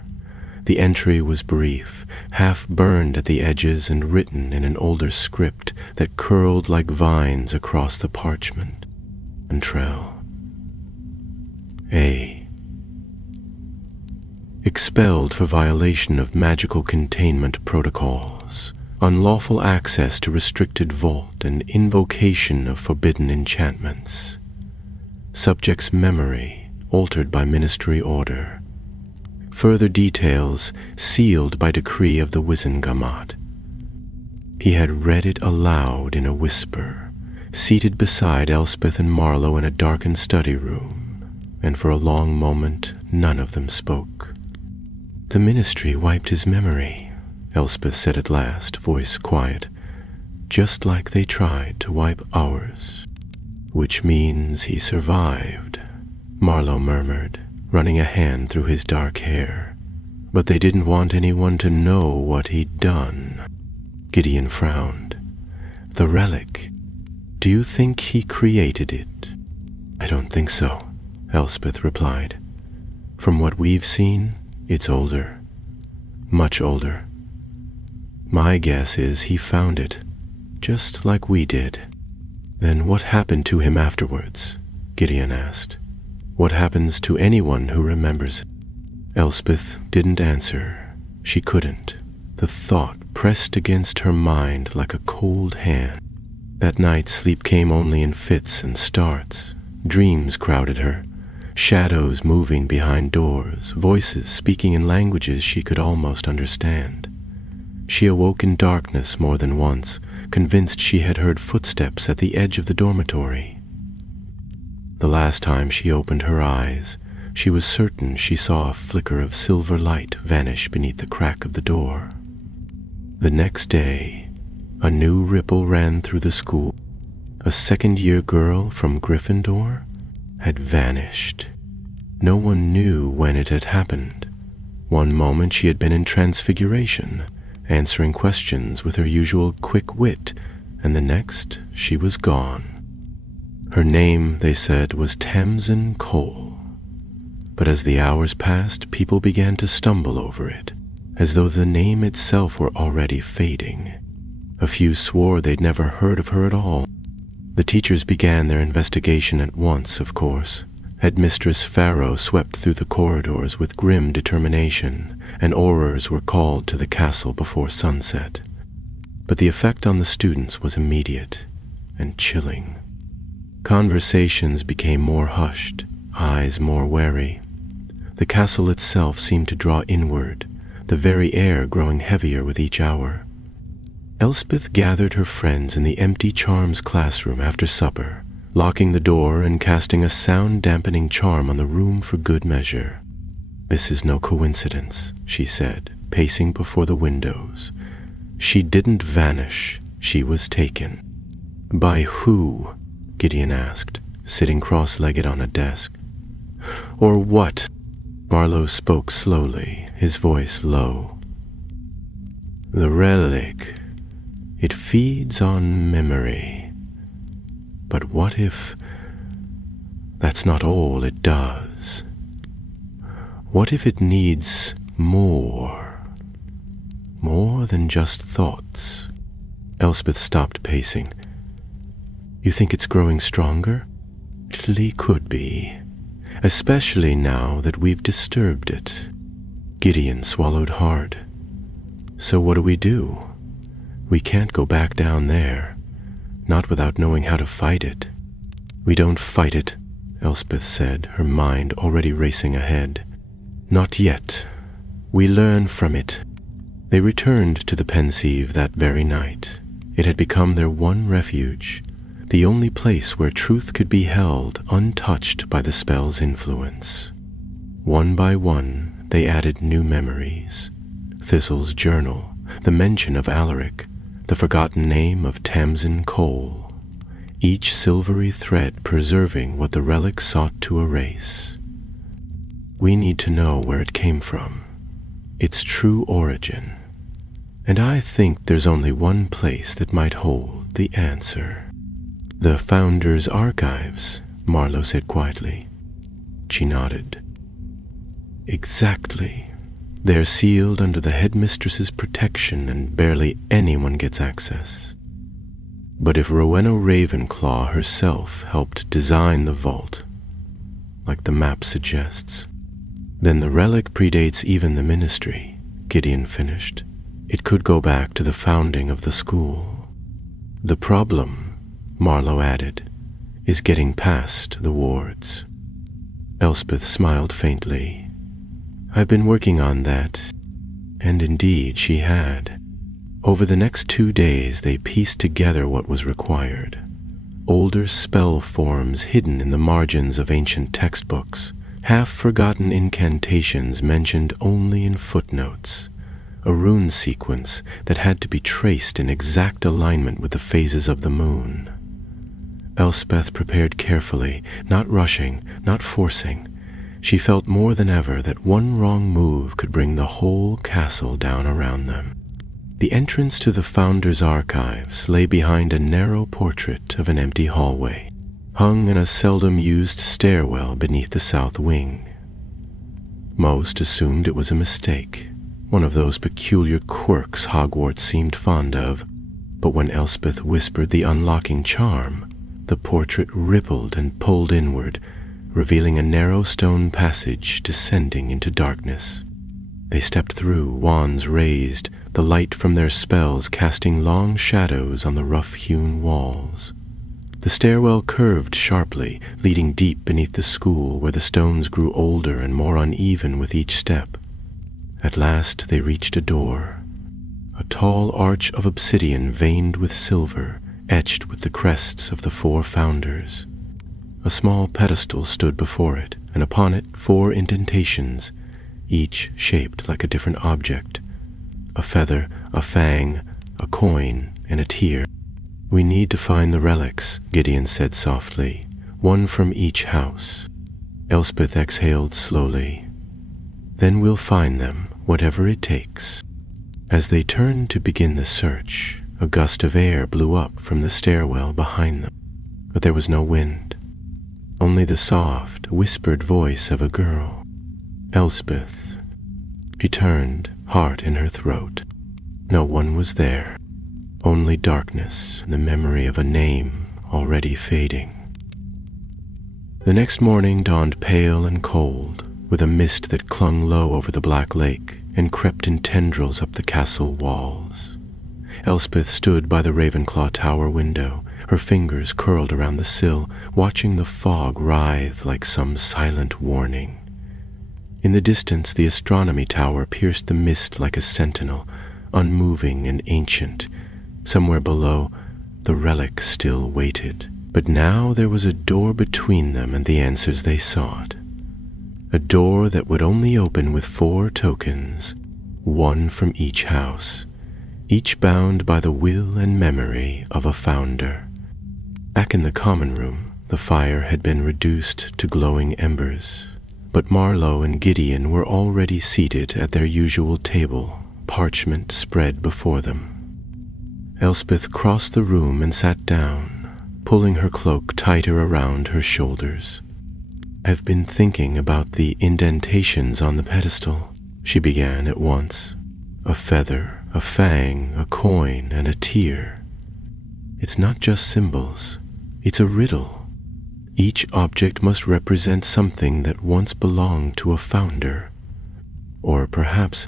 The entry was brief, half burned at the edges and written in an older script that curled like vines across the parchment. Vantril. A. Expelled for violation of magical containment protocols, unlawful access to restricted vault, and invocation of forbidden enchantments. Subject's memory altered by ministry order. Further details sealed by decree of the Wizengamot. He had read it aloud in a whisper, seated beside Elspeth and Marlowe in a darkened study room, and for a long moment none of them spoke. The ministry wiped his memory, Elspeth said at last, voice quiet, just like they tried to wipe ours. Which means he survived, Marlowe murmured, running a hand through his dark hair. But they didn't want anyone to know what he'd done. Gideon frowned. The relic. Do you think he created it? I don't think so, Elspeth replied. From what we've seen, it's older. Much older. My guess is he found it, just like we did. Then what happened to him afterwards? Gideon asked. What happens to anyone who remembers it? Elspeth didn't answer. She couldn't. The thought pressed against her mind like a cold hand. That night sleep came only in fits and starts. Dreams crowded her. Shadows moving behind doors, voices speaking in languages she could almost understand. She awoke in darkness more than once, convinced she had heard footsteps at the edge of the dormitory. The last time she opened her eyes, she was certain she saw a flicker of silver light vanish beneath the crack of the door. The next day, a new ripple ran through the school. A second-year girl from Gryffindor had vanished. No one knew when it had happened. One moment she had been in transfiguration, answering questions with her usual quick wit, and the next she was gone. Her name, they said, was Tamsin Cole. But as the hours passed, people began to stumble over it, as though the name itself were already fading. A few swore they'd never heard of her at all. The teachers began their investigation at once, of course. Headmistress Farrow swept through the corridors with grim determination, and aurors were called to the castle before sunset. But the effect on the students was immediate and chilling. Conversations became more hushed, eyes more wary. The castle itself seemed to draw inward, the very air growing heavier with each hour. Elspeth gathered her friends in the empty charms classroom after supper, locking the door and casting a sound-dampening charm on the room for good measure. This is no coincidence, she said, pacing before the windows. She didn't vanish, she was taken. By who? Gideon asked, sitting cross-legged on a desk. Or what? Marlowe spoke slowly, his voice low. The relic. It feeds on memory. But what if that's not all it does? What if it needs more? More than just thoughts? Elspeth stopped pacing. You think it's growing stronger? It really could be, especially now that we've disturbed it. Gideon swallowed hard. So what do? We can't go back down there, not without knowing how to fight it. We don't fight it, Elspeth said, her mind already racing ahead. Not yet. We learn from it. They returned to the Pensieve that very night. It had become their one refuge, the only place where truth could be held untouched by the spell's influence. One by one, they added new memories. Thistle's journal, the mention of Alaric, the forgotten name of Tamsin Cole, each silvery thread preserving what the relic sought to erase. We need to know where it came from, its true origin. And I think there's only one place that might hold the answer. The Founder's Archives, Marlowe said quietly. She nodded. Exactly. They're sealed under the headmistress's protection and barely anyone gets access. But if Rowena Ravenclaw herself helped design the vault, like the map suggests, then the relic predates even the Ministry, Gideon finished. It could go back to the founding of the school. The problem, Marlowe added, is getting past the wards. Elspeth smiled faintly. I've been working on that, and indeed she had. Over the next 2 days they pieced together what was required. Older spell forms hidden in the margins of ancient textbooks, half-forgotten incantations mentioned only in footnotes, a rune sequence that had to be traced in exact alignment with the phases of the moon. Elspeth prepared carefully, not rushing, not forcing. She felt more than ever that one wrong move could bring the whole castle down around them. The entrance to the Founder's Archives lay behind a narrow portrait of an empty hallway, hung in a seldom-used stairwell beneath the south wing. Most assumed it was a mistake, one of those peculiar quirks Hogwarts seemed fond of, but when Elspeth whispered the unlocking charm, the portrait rippled and pulled inward, revealing a narrow stone passage descending into darkness. They stepped through, wands raised, the light from their spells casting long shadows on the rough-hewn walls. The stairwell curved sharply, leading deep beneath the school where the stones grew older and more uneven with each step. At last they reached a door, a tall arch of obsidian veined with silver, etched with the crests of the 4 founders. A small pedestal stood before it, and upon it 4 indentations, each shaped like a different object. A feather, a fang, a coin, and a tear. We need to find the relics, Gideon said softly, one from each house. Elspeth exhaled slowly. Then we'll find them, whatever it takes. As they turned to begin the search, a gust of air blew up from the stairwell behind them, but there was no wind. Only the soft, whispered voice of a girl. Elspeth. She turned, heart in her throat. No one was there. Only darkness and the memory of a name already fading. The next morning dawned pale and cold, with a mist that clung low over the black lake and crept in tendrils up the castle walls. Elspeth stood by the Ravenclaw Tower window, her fingers curled around the sill, watching the fog writhe like some silent warning. In the distance, the astronomy tower pierced the mist like a sentinel, unmoving and ancient. Somewhere below, the relic still waited. But now there was a door between them and the answers they sought. A door that would only open with 4 tokens, one from each house, each bound by the will and memory of a founder. Back in the common room, the fire had been reduced to glowing embers, but Marlowe and Gideon were already seated at their usual table, parchment spread before them. Elspeth crossed the room and sat down, pulling her cloak tighter around her shoulders. I've been thinking about the indentations on the pedestal, she began at once. A feather, a fang, a coin, and a tear. It's not just symbols, it's a riddle. Each object must represent something that once belonged to a founder, or perhaps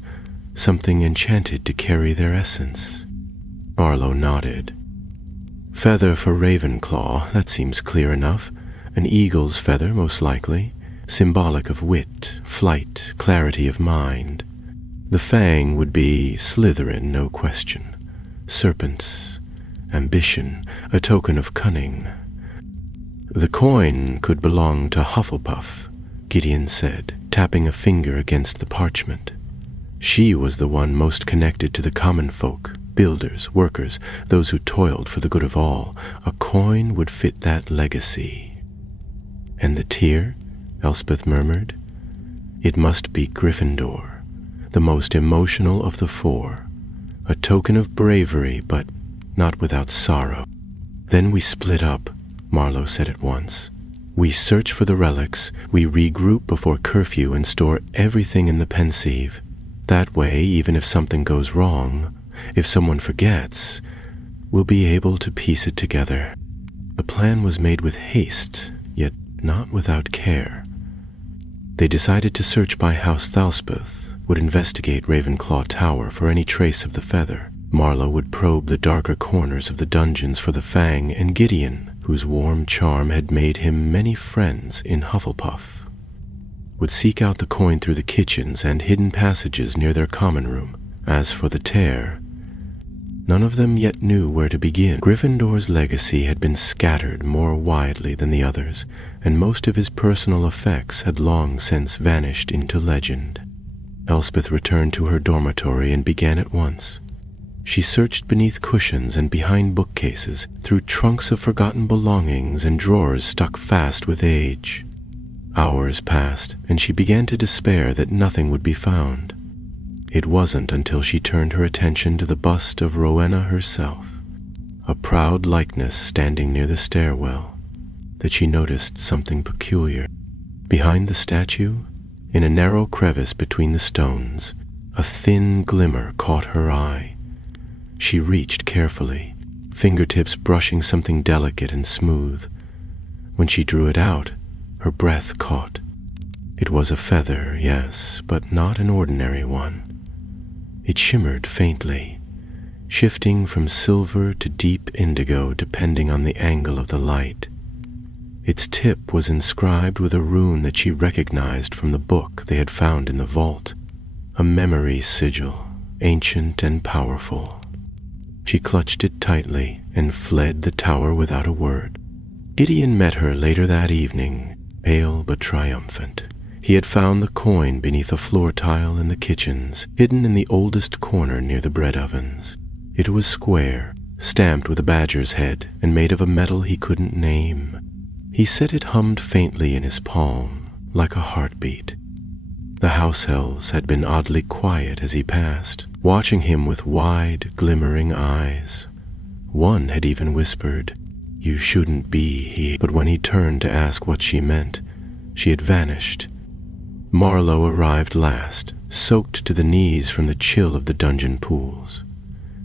something enchanted to carry their essence. Marlowe nodded. Feather for Ravenclaw, that seems clear enough. An eagle's feather, most likely, symbolic of wit, flight, clarity of mind. The fang would be Slytherin, no question. Serpents, ambition, a token of cunning. The coin could belong to Hufflepuff, Gideon said, tapping a finger against the parchment. She was the one most connected to the common folk, builders, workers, those who toiled for the good of all. A coin would fit that legacy. And the tear? Elspeth murmured. It must be Gryffindor, the most emotional of the four. A token of bravery, but not without sorrow. Then we split up, Marlowe said at once. We search for the relics, we regroup before curfew and store everything in the Pensieve. That way, even if something goes wrong, if someone forgets, we'll be able to piece it together. The plan was made with haste, yet not without care. They decided to search by House Thalspeth, would investigate Ravenclaw Tower for any trace of the feather. Marlowe would probe the darker corners of the dungeons for the fang, and Gideon, whose warm charm had made him many friends in Hufflepuff, would seek out the coin through the kitchens and hidden passages near their common room. As for the tear, none of them yet knew where to begin. Gryffindor's legacy had been scattered more widely than the others, and most of his personal effects had long since vanished into legend. Elspeth returned to her dormitory and began at once. She searched beneath cushions and behind bookcases, through trunks of forgotten belongings and drawers stuck fast with age. Hours passed, and she began to despair that nothing would be found. It wasn't until she turned her attention to the bust of Rowena herself, a proud likeness standing near the stairwell, that she noticed something peculiar. Behind the statue, in a narrow crevice between the stones, a thin glimmer caught her eye. She reached carefully, fingertips brushing something delicate and smooth. When she drew it out, her breath caught. It was a feather, yes, but not an ordinary one. It shimmered faintly, shifting from silver to deep indigo depending on the angle of the light. Its tip was inscribed with a rune that she recognized from the book they had found in the vault, a memory sigil, ancient and powerful. She clutched it tightly and fled the tower without a word. Gideon met her later that evening, pale but triumphant. He had found the coin beneath a floor tile in the kitchens, hidden in the oldest corner near the bread ovens. It was square, stamped with a badger's head, and made of a metal he couldn't name. He said it hummed faintly in his palm, like a heartbeat. The house elves had been oddly quiet as he passed, watching him with wide, glimmering eyes. One had even whispered, "You shouldn't be here." But when he turned to ask what she meant, she had vanished. Marlowe arrived last, soaked to the knees from the chill of the dungeon pools.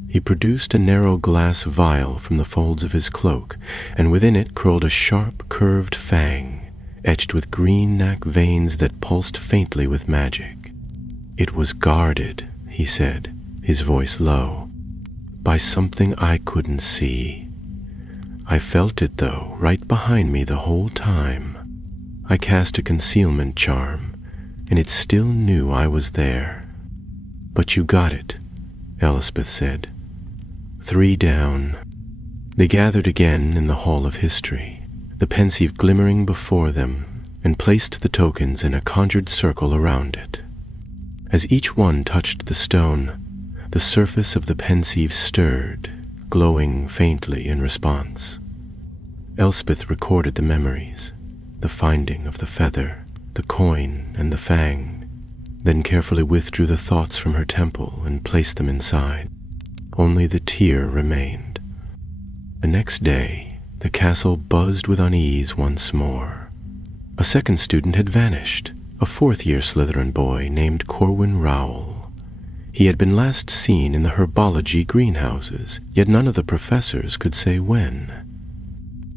He produced a narrow glass vial from the folds of his cloak, and within it curled a sharp, curved fang, etched with green knack veins that pulsed faintly with magic. It was guarded, he said, his voice low, by something I couldn't see. I felt it, though, right behind me the whole time. I cast a concealment charm, and it still knew I was there. But you got it, Elspeth said. 3 down. They gathered again in the Hall of History, the Pensieve glimmering before them, and placed the tokens in a conjured circle around it. As each one touched the stone, the surface of the Pensieve stirred, glowing faintly in response. Elspeth recorded the memories, the finding of the feather, the coin, and the fang, then carefully withdrew the thoughts from her temple and placed them inside. Only the tear remained. The next day, the castle buzzed with unease once more. A second student had vanished, a fourth-year Slytherin boy named Corwin Rowell. He had been last seen in the herbology greenhouses, yet none of the professors could say when.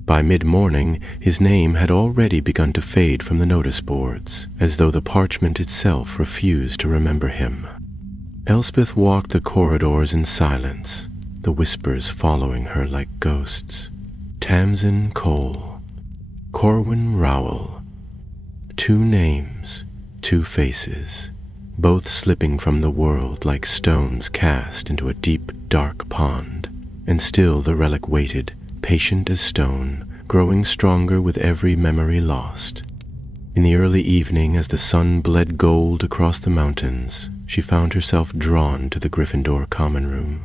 By mid-morning, his name had already begun to fade from the notice boards, as though the parchment itself refused to remember him. Elspeth walked the corridors in silence, the whispers following her like ghosts. Tamsin Cole, Corwin Rowell. 2 names, 2 faces, both slipping from the world like stones cast into a deep, dark pond. And still the relic waited, patient as stone, growing stronger with every memory lost. In the early evening, as the sun bled gold across the mountains, she found herself drawn to the Gryffindor common room.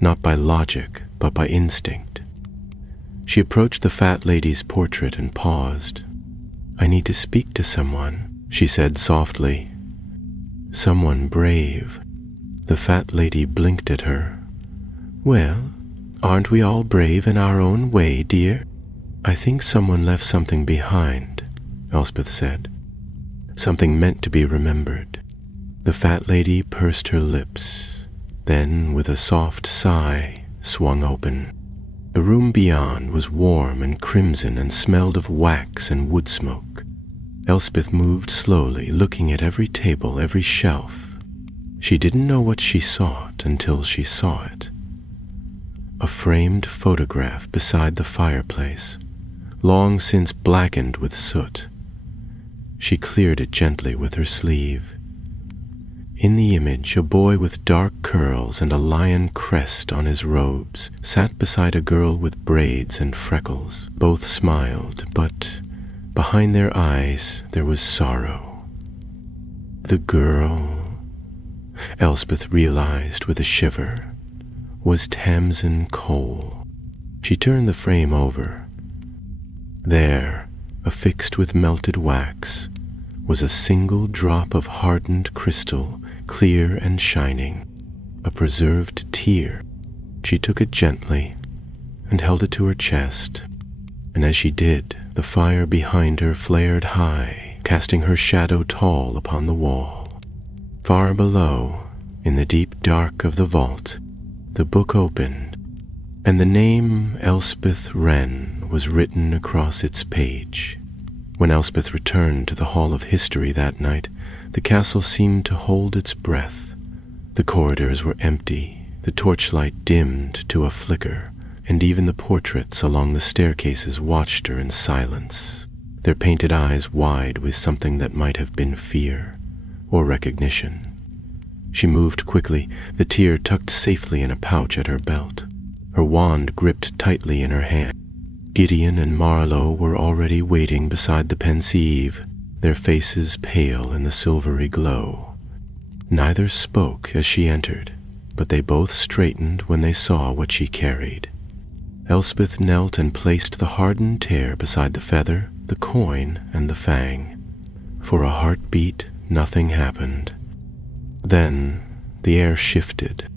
Not by logic, but by instinct. She approached the fat lady's portrait and paused. "I need to speak to someone," she said softly. "Someone brave." The fat lady blinked at her. "Well, aren't we all brave in our own way, dear?" "I think someone left something behind," Elspeth said. "Something meant to be remembered." The fat lady pursed her lips, then with a soft sigh swung open. The room beyond was warm and crimson and smelled of wax and wood smoke. Elspeth moved slowly, looking at every table, every shelf. She didn't know what she sought until she saw it. A framed photograph beside the fireplace, long since blackened with soot. She cleared it gently with her sleeve. In the image, a boy with dark curls and a lion crest on his robes sat beside a girl with braids and freckles. Both smiled, but behind their eyes there was sorrow. The girl, Elspeth realized with a shiver, was Tamsin Cole. She turned the frame over. There, affixed with melted wax, was a single drop of hardened crystal, clear and shining, a preserved tear. She took it gently and held it to her chest, and as she did, the fire behind her flared high, casting her shadow tall upon the wall. Far below, in the deep dark of the vault, the book opened, and the name Elspeth Wren was written across its page. When Elspeth returned to the Hall of History that night, the castle seemed to hold its breath. The corridors were empty, the torchlight dimmed to a flicker, and even the portraits along the staircases watched her in silence, their painted eyes wide with something that might have been fear or recognition. She moved quickly, the tear tucked safely in a pouch at her belt, her wand gripped tightly in her hand. Gideon and Marlowe were already waiting beside the pensieve, their faces pale in the silvery glow. Neither spoke as she entered, but they both straightened when they saw what she carried. Elspeth knelt and placed the hardened tear beside the feather, the coin, and the fang. For a heartbeat, nothing happened. Then the air shifted.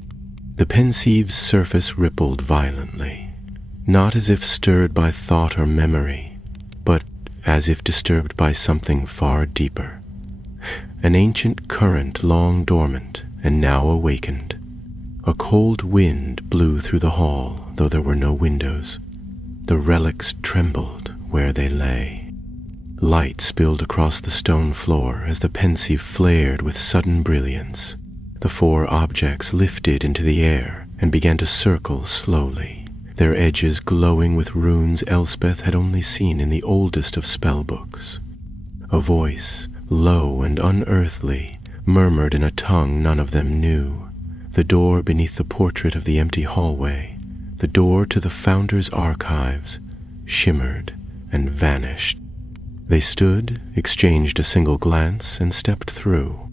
The pensieve's surface rippled violently, not as if stirred by thought or memory, but as if disturbed by something far deeper. An ancient current long dormant and now awakened. A cold wind blew through the hall, though there were no windows. The relics trembled where they lay. Light spilled across the stone floor as the pensieve flared with sudden brilliance. The 4 objects lifted into the air and began to circle slowly, their edges glowing with runes Elspeth had only seen in the oldest of spellbooks. A voice, low and unearthly, murmured in a tongue none of them knew. The door beneath the portrait of the empty hallway, the door to the Founder's archives, shimmered and vanished. They stood, exchanged a single glance, and stepped through.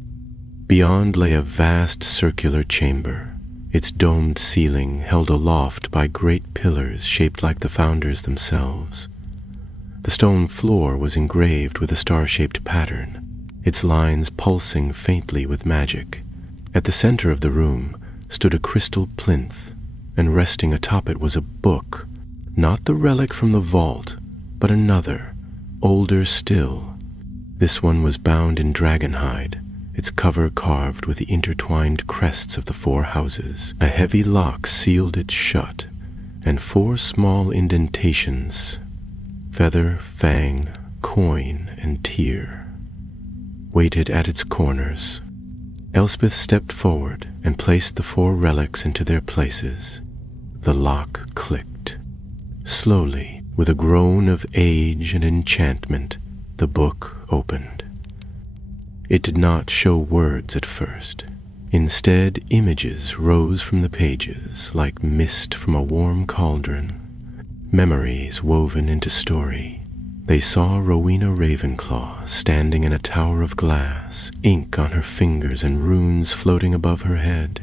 Beyond lay a vast circular chamber, its domed ceiling held aloft by great pillars shaped like the Founders themselves. The stone floor was engraved with a star-shaped pattern, its lines pulsing faintly with magic. At the center of the room stood a crystal plinth, and resting atop it was a book, not the relic from the vault, but another, older still. This one was bound in dragonhide, its cover carved with the intertwined crests of the 4 houses. A heavy lock sealed it shut, and 4 small indentations, feather, fang, coin, and tear, waited at its corners. Elspeth stepped forward and placed the 4 relics into their places. The lock clicked. Slowly, with a groan of age and enchantment, the book opened. It did not show words at first. Instead, images rose from the pages like mist from a warm cauldron, memories woven into story. They saw Rowena Ravenclaw standing in a tower of glass, ink on her fingers and runes floating above her head.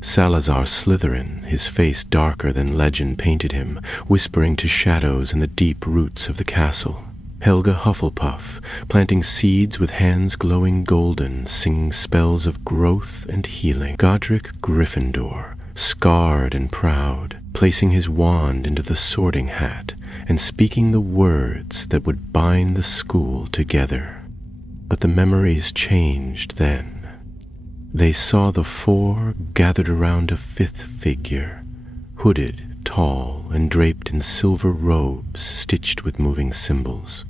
Salazar Slytherin, his face darker than legend painted him, whispering to shadows in the deep roots of the castle. Helga Hufflepuff, planting seeds with hands glowing golden, singing spells of growth and healing. Godric Gryffindor, scarred and proud, placing his wand into the sorting hat and speaking the words that would bind the school together. But the memories changed then. They saw the 4 gathered around a 5th figure, hooded, tall, and draped in silver robes stitched with moving symbols.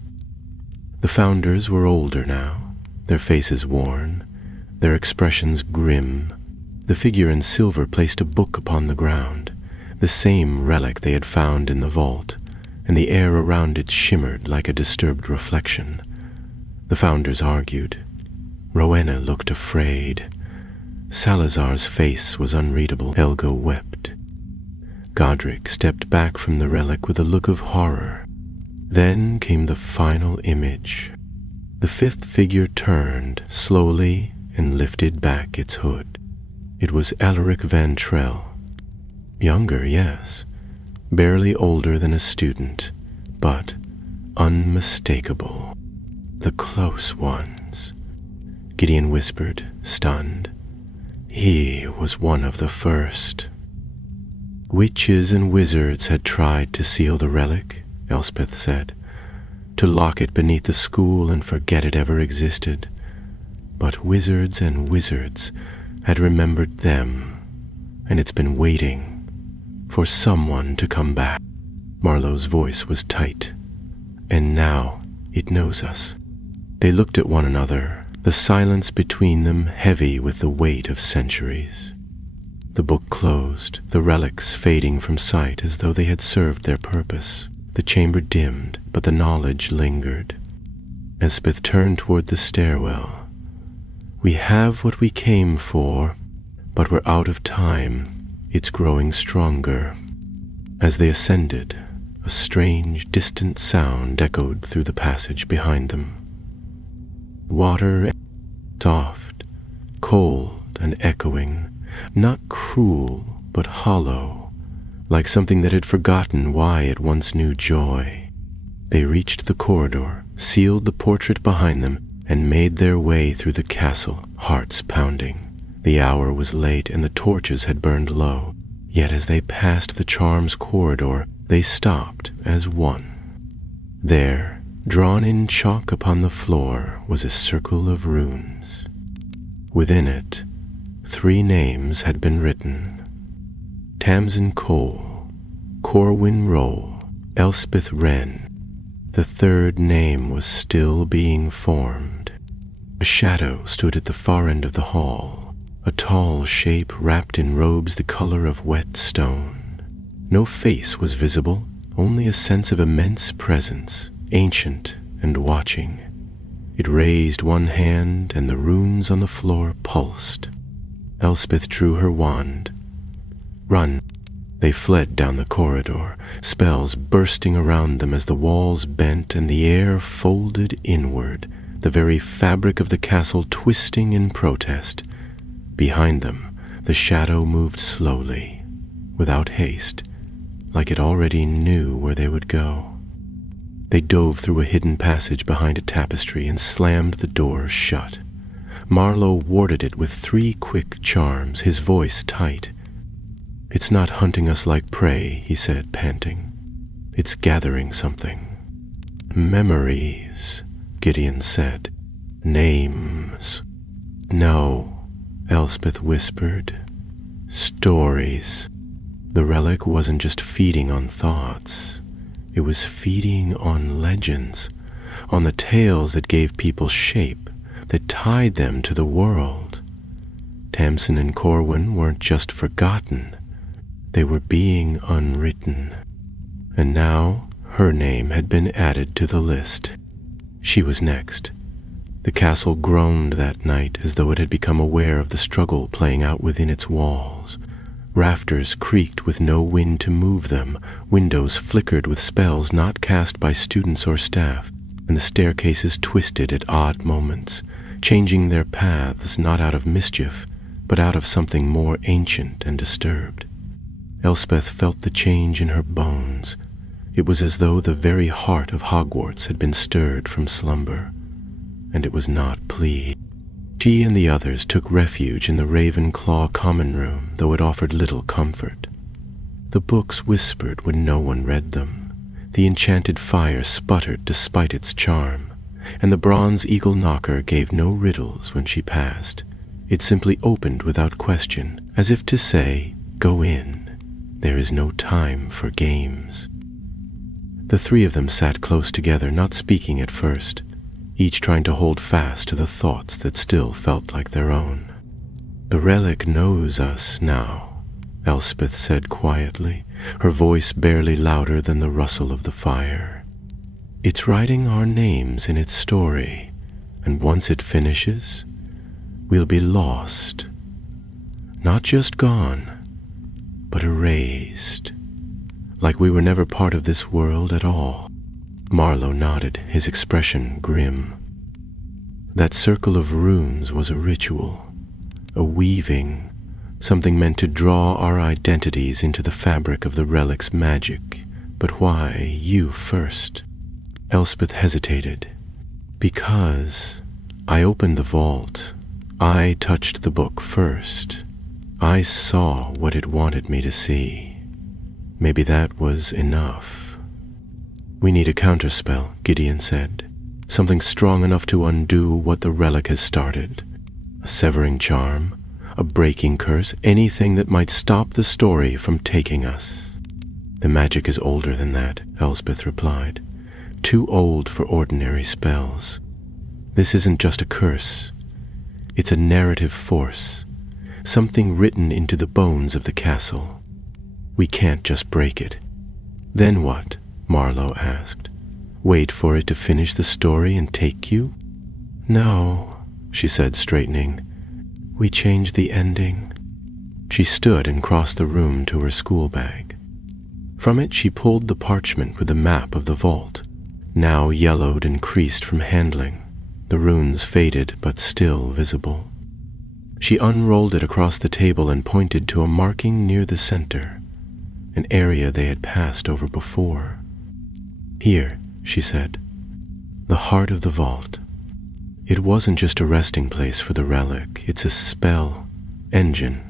The founders were older now, their faces worn, their expressions grim. The figure in silver placed a book upon the ground, the same relic they had found in the vault, and the air around it shimmered like a disturbed reflection. The founders argued. Rowena looked afraid. Salazar's face was unreadable. Helga wept. Godric stepped back from the relic with a look of horror. Then came the final image. The 5th figure turned slowly and lifted back its hood. It was Elric Van Trell. Younger, yes, barely older than a student, but unmistakable. The close ones. Gideon whispered, stunned. He was one of the first. Witches and wizards had tried to seal the relic, Elspeth said, to lock it beneath the school and forget it ever existed. But wizards and wizards had remembered them, and it's been waiting for someone to come back. Marlowe's voice was tight. And now it knows us. They looked at one another, the silence between them heavy with the weight of centuries. The book closed, the relics fading from sight as though they had served their purpose. The chamber dimmed, but the knowledge lingered. Elspeth turned toward the stairwell. We have what we came for, but we're out of time. It's growing stronger. As they ascended, a strange, distant sound echoed through the passage behind them. Water, soft, cold, and echoing, not cruel, but hollow, like something that had forgotten why it once knew joy. They reached the corridor, sealed the portrait behind them, and made their way through the castle, hearts pounding. The hour was late and the torches had burned low, yet as they passed the charms corridor, they stopped as one. There, drawn in chalk upon the floor, was a circle of runes. Within it, 3 names had been written. Tamsin Cole, Corwin Roll, Elspeth Wren. The 3rd name was still being formed. A shadow stood at the far end of the hall, a tall shape wrapped in robes the color of wet stone. No face was visible, only a sense of immense presence, ancient and watching. It raised one hand and the runes on the floor pulsed. Elspeth drew her wand. Run! They fled down the corridor, spells bursting around them as the walls bent and the air folded inward, the very fabric of the castle twisting in protest. Behind them, the shadow moved slowly, without haste, like it already knew where they would go. They dove through a hidden passage behind a tapestry and slammed the door shut. Marlowe warded it with 3 quick charms, his voice tight. It's not hunting us like prey, he said, panting. It's gathering something. Memories, Gideon said. Names. No, Elspeth whispered. Stories. The relic wasn't just feeding on thoughts. It was feeding on legends, on the tales that gave people shape, that tied them to the world. Tamsin and Corwin weren't just forgotten, they were being unwritten. And now her name had been added to the list. She was next. The castle groaned that night as though it had become aware of the struggle playing out within its walls. Rafters creaked with no wind to move them, windows flickered with spells not cast by students or staff, and the staircases twisted at odd moments, changing their paths not out of mischief, but out of something more ancient and disturbed. Elspeth felt the change in her bones. It was as though the very heart of Hogwarts had been stirred from slumber, and it was not pleased. She and the others took refuge in the Ravenclaw common room, though it offered little comfort. The books whispered when no one read them. The enchanted fire sputtered despite its charm, and the bronze eagle knocker gave no riddles when she passed. It simply opened without question, as if to say, "Go in. There is no time for games." The three of them sat close together, not speaking at first, each trying to hold fast to the thoughts that still felt like their own. "The relic knows us now," Elspeth said quietly, her voice barely louder than the rustle of the fire. "It's writing our names in its story, and once it finishes, we'll be lost. Not just gone, but erased. Like we were never part of this world at all." Marlowe nodded, his expression grim. That circle of runes was a ritual, a weaving, something meant to draw our identities into the fabric of the relic's magic. "But why you first?" Elspeth hesitated. "Because I opened the vault. I touched the book first. I saw what it wanted me to see. Maybe that was enough." "We need a counterspell," Gideon said. "Something strong enough to undo what the relic has started. A severing charm, a breaking curse, anything that might stop the story from taking us." "The magic is older than that," Elspeth replied. "Too old for ordinary spells. This isn't just a curse. It's a narrative force, something written into the bones of the castle. We can't just break it." "Then what?" Marlowe asked. "Wait for it to finish the story and take you?" "No," she said, straightening. "We changed the ending." She stood and crossed the room to her school bag. From it she pulled the parchment with the map of the vault, now yellowed and creased from handling, the runes faded but still visible. She unrolled it across the table and pointed to a marking near the center, an area they had passed over before. "Here," she said, "the heart of the vault. It wasn't just a resting place for the relic, it's a spell engine,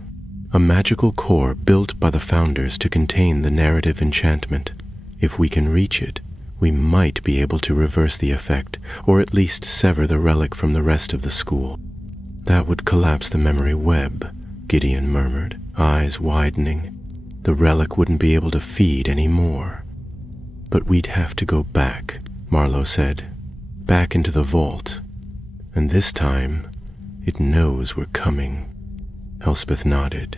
a magical core built by the founders to contain the narrative enchantment. If we can reach it, we might be able to reverse the effect, or at least sever the relic from the rest of the school." "That would collapse the memory web," Gideon murmured, eyes widening. "The relic wouldn't be able to feed any more." "But we'd have to go back," Marlowe said, "back into the vault. And this time, it knows we're coming." Elspeth nodded.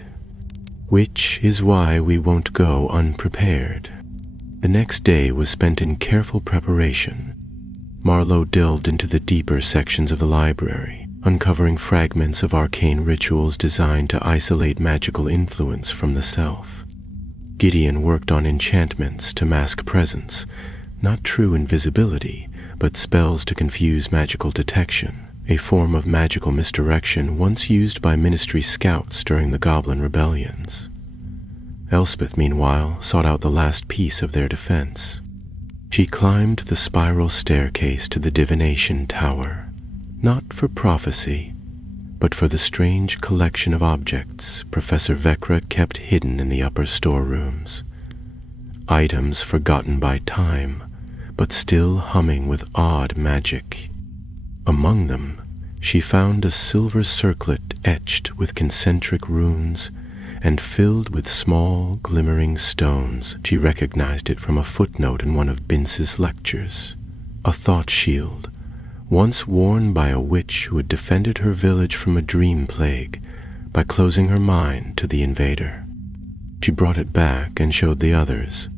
"Which is why we won't go unprepared." The next day was spent in careful preparation. Marlowe delved into the deeper sections of the library, uncovering fragments of arcane rituals designed to isolate magical influence from the self. Gideon worked on enchantments to mask presence, not true invisibility, but spells to confuse magical detection, a form of magical misdirection once used by Ministry scouts during the Goblin rebellions. Elspeth, meanwhile, sought out the last piece of their defense. She climbed the spiral staircase to the divination tower, not for prophecy, but for the strange collection of objects Professor Vecra kept hidden in the upper storerooms. Items forgotten by time, but still humming with odd magic. Among them, she found a silver circlet etched with concentric runes and filled with small, glimmering stones. She recognized it from a footnote in one of Bince's lectures. A thought shield, once worn by a witch who had defended her village from a dream plague, by closing her mind to the invader. She brought it back and showed the others.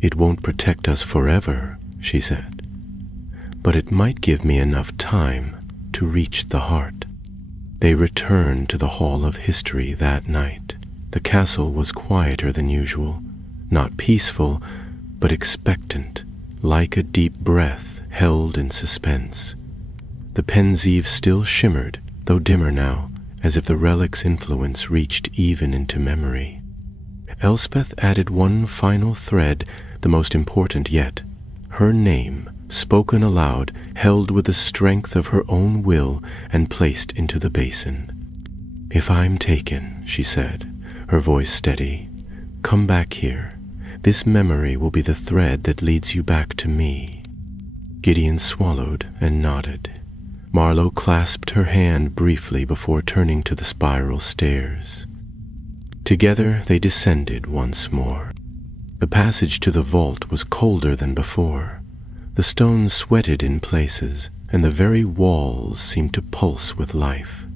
"It won't protect us forever," she said, "but it might give me enough time to reach the heart." They returned to the Hall of History that night. The castle was quieter than usual, not peaceful, but expectant, like a deep breath held in suspense. The Pensieve still shimmered, though dimmer now, as if the relic's influence reached even into memory. Elspeth added one final thread, the most important yet. Her name, spoken aloud, held with the strength of her own will and placed into the basin. "If I'm taken," she said, her voice steady, "come back here. This memory will be the thread that leads you back to me." Gideon swallowed and nodded. Marlowe clasped her hand briefly before turning to the spiral stairs. Together they descended once more. The passage to the vault was colder than before. The stones sweated in places, and the very walls seemed to pulse with life.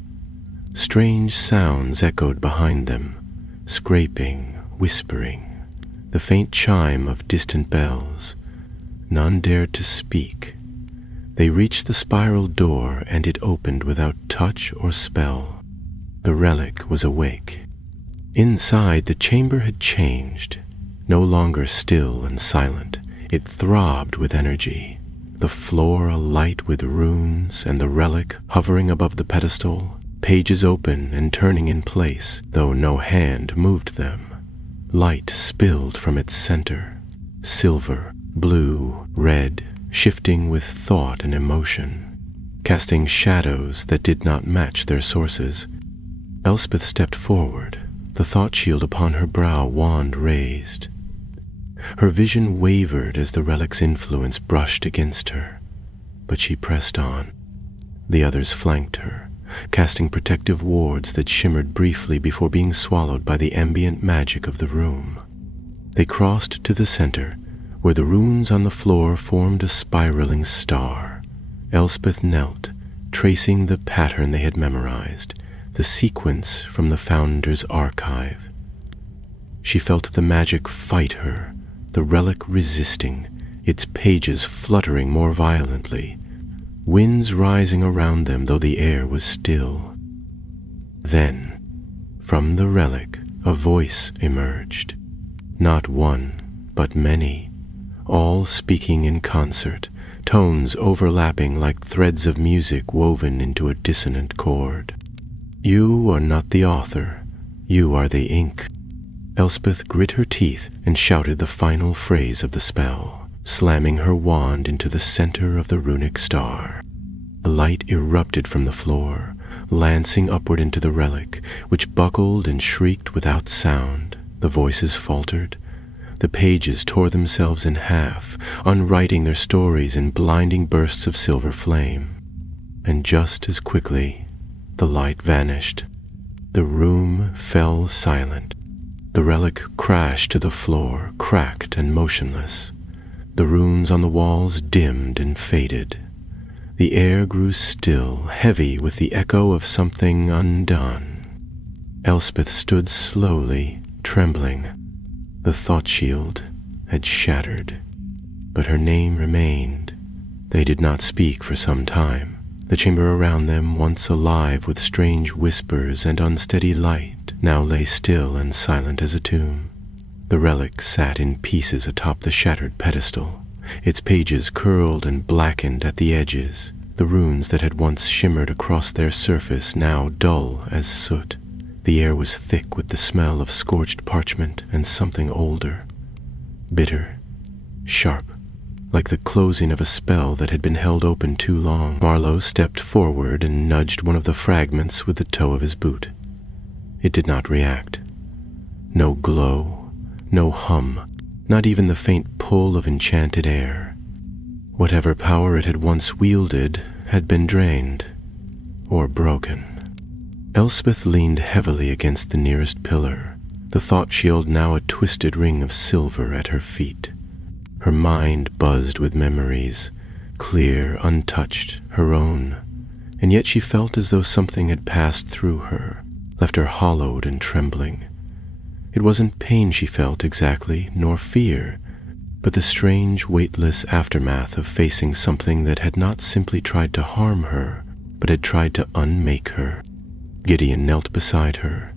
Strange sounds echoed behind them, scraping, whispering, the faint chime of distant bells. None dared to speak. They reached the spiral door, and it opened without touch or spell. The relic was awake. Inside, the chamber had changed. No longer still and silent, it throbbed with energy. The floor alight with runes, and the relic hovering above the pedestal, pages open and turning in place, though no hand moved them. Light spilled from its center, silver, blue, red, shifting with thought and emotion, casting shadows that did not match their sources. Elspeth stepped forward, the thought shield upon her brow wand raised. Her vision wavered as the relic's influence brushed against her, but she pressed on. The others flanked her, casting protective wards that shimmered briefly before being swallowed by the ambient magic of the room. They crossed to the center, where the runes on the floor formed a spiraling star. Elspeth knelt, tracing the pattern they had memorized, the sequence from the Founder's archive. She felt the magic fight her, the relic resisting, its pages fluttering more violently, winds rising around them though the air was still. Then, from the relic, a voice emerged. Not one, but many, all speaking in concert, tones overlapping like threads of music woven into a dissonant chord. "You are not the author, you are the ink." Elspeth grit her teeth and shouted the final phrase of the spell, slamming her wand into the center of the runic star. A light erupted from the floor, lancing upward into the relic, which buckled and shrieked without sound. The voices faltered. The pages tore themselves in half, unwriting their stories in blinding bursts of silver flame. And just as quickly, the light vanished. The room fell silent. The relic crashed to the floor, cracked and motionless. The runes on the walls dimmed and faded. The air grew still, heavy with the echo of something undone. Elspeth stood slowly, trembling. The thought shield had shattered, but her name remained. They did not speak for some time. The chamber around them, once alive with strange whispers and unsteady light, now lay still and silent as a tomb. The relic sat in pieces atop the shattered pedestal, its pages curled and blackened at the edges, the runes that had once shimmered across their surface now dull as soot. The air was thick with the smell of scorched parchment and something older, bitter, sharp, like the closing of a spell that had been held open too long. Marlowe stepped forward and nudged one of the fragments with the toe of his boot. It did not react. No glow, no hum, not even the faint pull of enchanted air. Whatever power it had once wielded had been drained, or broken. Elspeth leaned heavily against the nearest pillar, the thought shield now a twisted ring of silver at her feet. Her mind buzzed with memories, clear, untouched, her own, and yet she felt as though something had passed through her, left her hollowed and trembling. It wasn't pain she felt exactly, nor fear, but the strange, weightless aftermath of facing something that had not simply tried to harm her, but had tried to unmake her. Gideon knelt beside her.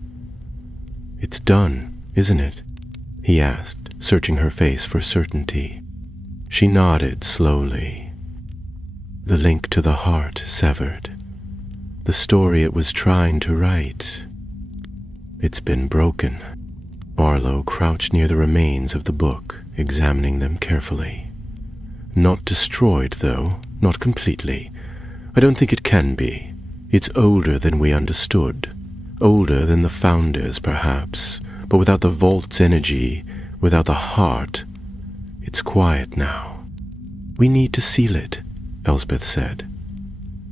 "It's done, isn't it?" he asked, searching her face for certainty. She nodded slowly. The link to the heart severed. The story it was trying to write. It's been broken. Marlowe crouched near the remains of the book, examining them carefully. Not destroyed, though, not completely. I don't think it can be. It's older than we understood. Older than the founders, perhaps, but without the vault's energy, without the heart. It's quiet now. "We need to seal it," Elspeth said.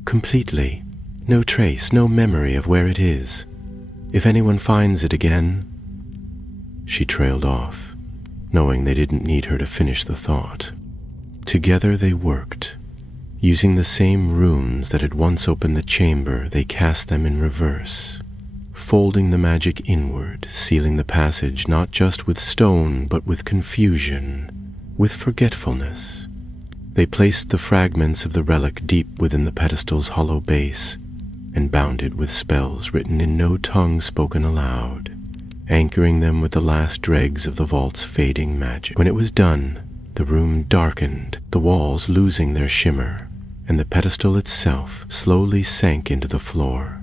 "Completely. No trace, no memory of where it is. If anyone finds it again—" She trailed off, knowing they didn't need her to finish the thought. Together they worked. Using the same runes that had once opened the chamber, they cast them in reverse, folding the magic inward, sealing the passage not just with stone, but with confusion, with forgetfulness. They placed the fragments of the relic deep within the pedestal's hollow base, and bound it with spells written in no tongue spoken aloud, anchoring them with the last dregs of the vault's fading magic. When it was done, the room darkened, the walls losing their shimmer, and the pedestal itself slowly sank into the floor,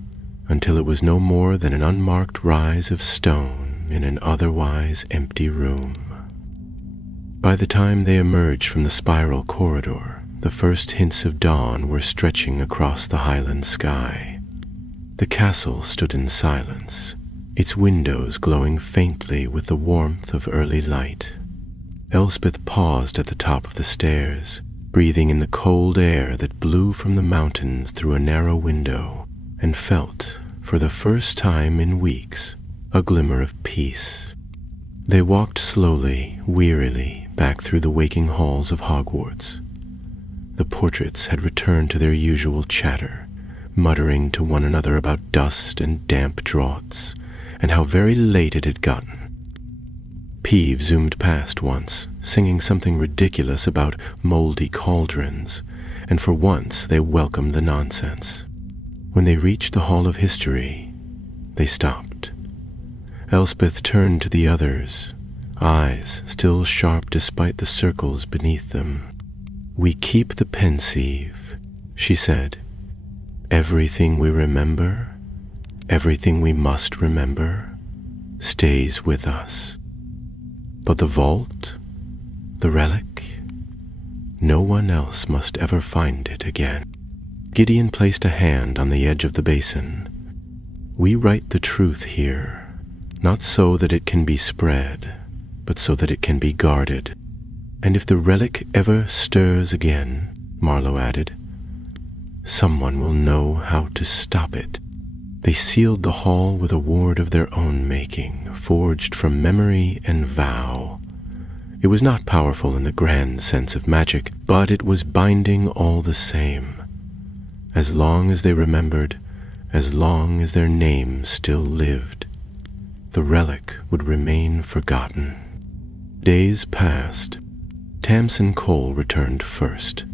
until it was no more than an unmarked rise of stone in an otherwise empty room. By the time they emerged from the spiral corridor, the first hints of dawn were stretching across the highland sky. The castle stood in silence, its windows glowing faintly with the warmth of early light. Elspeth paused at the top of the stairs, breathing in the cold air that blew from the mountains through a narrow window, and felt, for the first time in weeks, a glimmer of peace. They walked slowly, wearily, back through the waking halls of Hogwarts. The portraits had returned to their usual chatter, muttering to one another about dust and damp draughts, and how very late it had gotten. Peeve zoomed past once, singing something ridiculous about moldy cauldrons, and for once they welcomed the nonsense. When they reached the Hall of History, they stopped. Elspeth turned to the others, eyes still sharp despite the circles beneath them. "We keep the pensieve," she said. "Everything we remember, everything we must remember, stays with us. But the vault, the relic, no one else must ever find it again." Gideon placed a hand on the edge of the basin. "We write the truth here, not so that it can be spread, but so that it can be guarded. And if the relic ever stirs again," Marlowe added, "someone will know how to stop it." They sealed the hall with a ward of their own making, forged from memory and vow. It was not powerful in the grand sense of magic, but it was binding all the same. As long as they remembered, as long as their names still lived, the relic would remain forgotten. Days passed. Tamsin Cole returned first.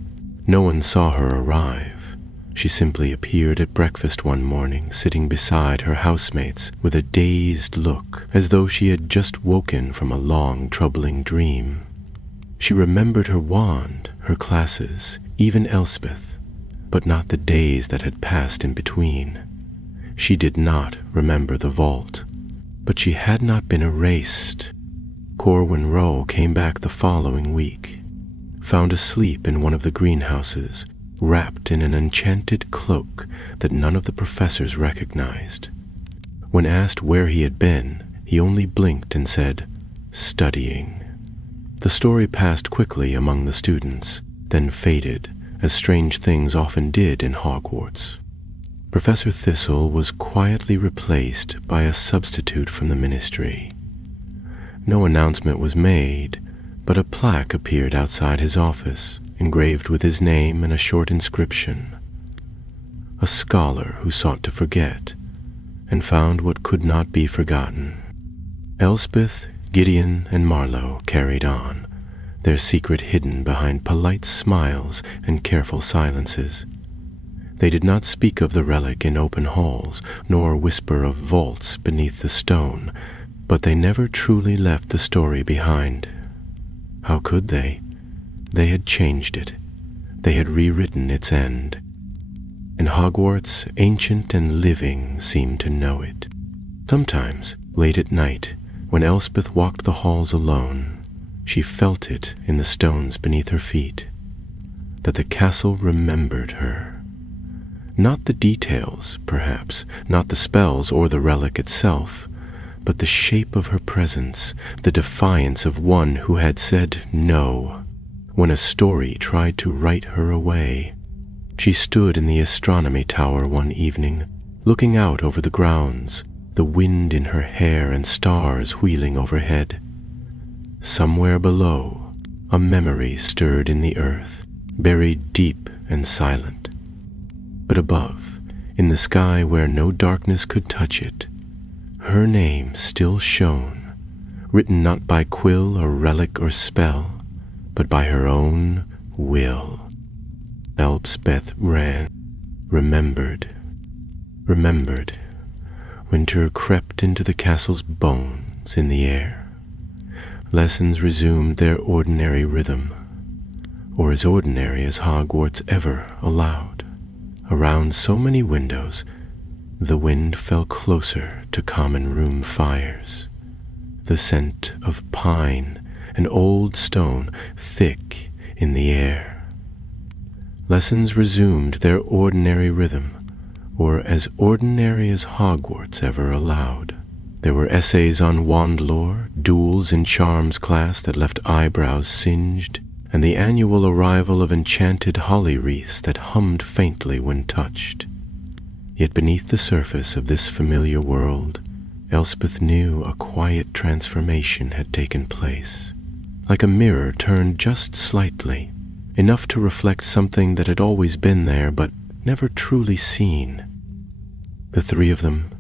No one saw her arrive. She simply appeared at breakfast one morning, sitting beside her housemates with a dazed look, as though she had just woken from a long, troubling dream. She remembered her wand, her classes, even Elspeth, but not the days that had passed in between. She did not remember the vault, but she had not been erased. Corwin Rowe came back the following week, found asleep in one of the greenhouses, wrapped in an enchanted cloak that none of the professors recognized. When asked where he had been, he only blinked and said, "Studying." The story passed quickly among the students, then faded, as strange things often did in Hogwarts. Professor Thistle was quietly replaced by a substitute from the ministry. No announcement was made, but a plaque appeared outside his office, engraved with his name and a short inscription. A scholar who sought to forget, and found what could not be forgotten. Elspeth, Gideon, and Marlowe carried on, their secret hidden behind polite smiles and careful silences. They did not speak of the relic in open halls, nor whisper of vaults beneath the stone, but they never truly left the story behind. How could they? They had changed it. They had rewritten its end. And Hogwarts, ancient and living, seemed to know it. Sometimes, late at night, when Elspeth walked the halls alone, she felt it in the stones beneath her feet, that the castle remembered her. Not the details, perhaps, not the spells or the relic itself, but the shape of her presence, the defiance of one who had said no when a story tried to write her away. She stood in the astronomy tower one evening, looking out over the grounds, the wind in her hair and stars wheeling overhead. Somewhere below, a memory stirred in the earth, buried deep and silent. But above, in the sky where no darkness could touch it, her name still shone, written not by quill or relic or spell, but by her own will. Elspeth ran, remembered. Winter crept into the castle's bones in the air. Lessons resumed their ordinary rhythm, or as ordinary as Hogwarts ever allowed. Around so many windows, the wind fell closer to common room fires. The scent of pine and old stone thick in the air. Lessons resumed their ordinary rhythm, or as ordinary as Hogwarts ever allowed. There were essays on wand lore, duels in charms class that left eyebrows singed, and the annual arrival of enchanted holly wreaths that hummed faintly when touched. Yet beneath the surface of this familiar world, Elspeth knew a quiet transformation had taken place, like a mirror turned just slightly, enough to reflect something that had always been there but never truly seen. The three of them,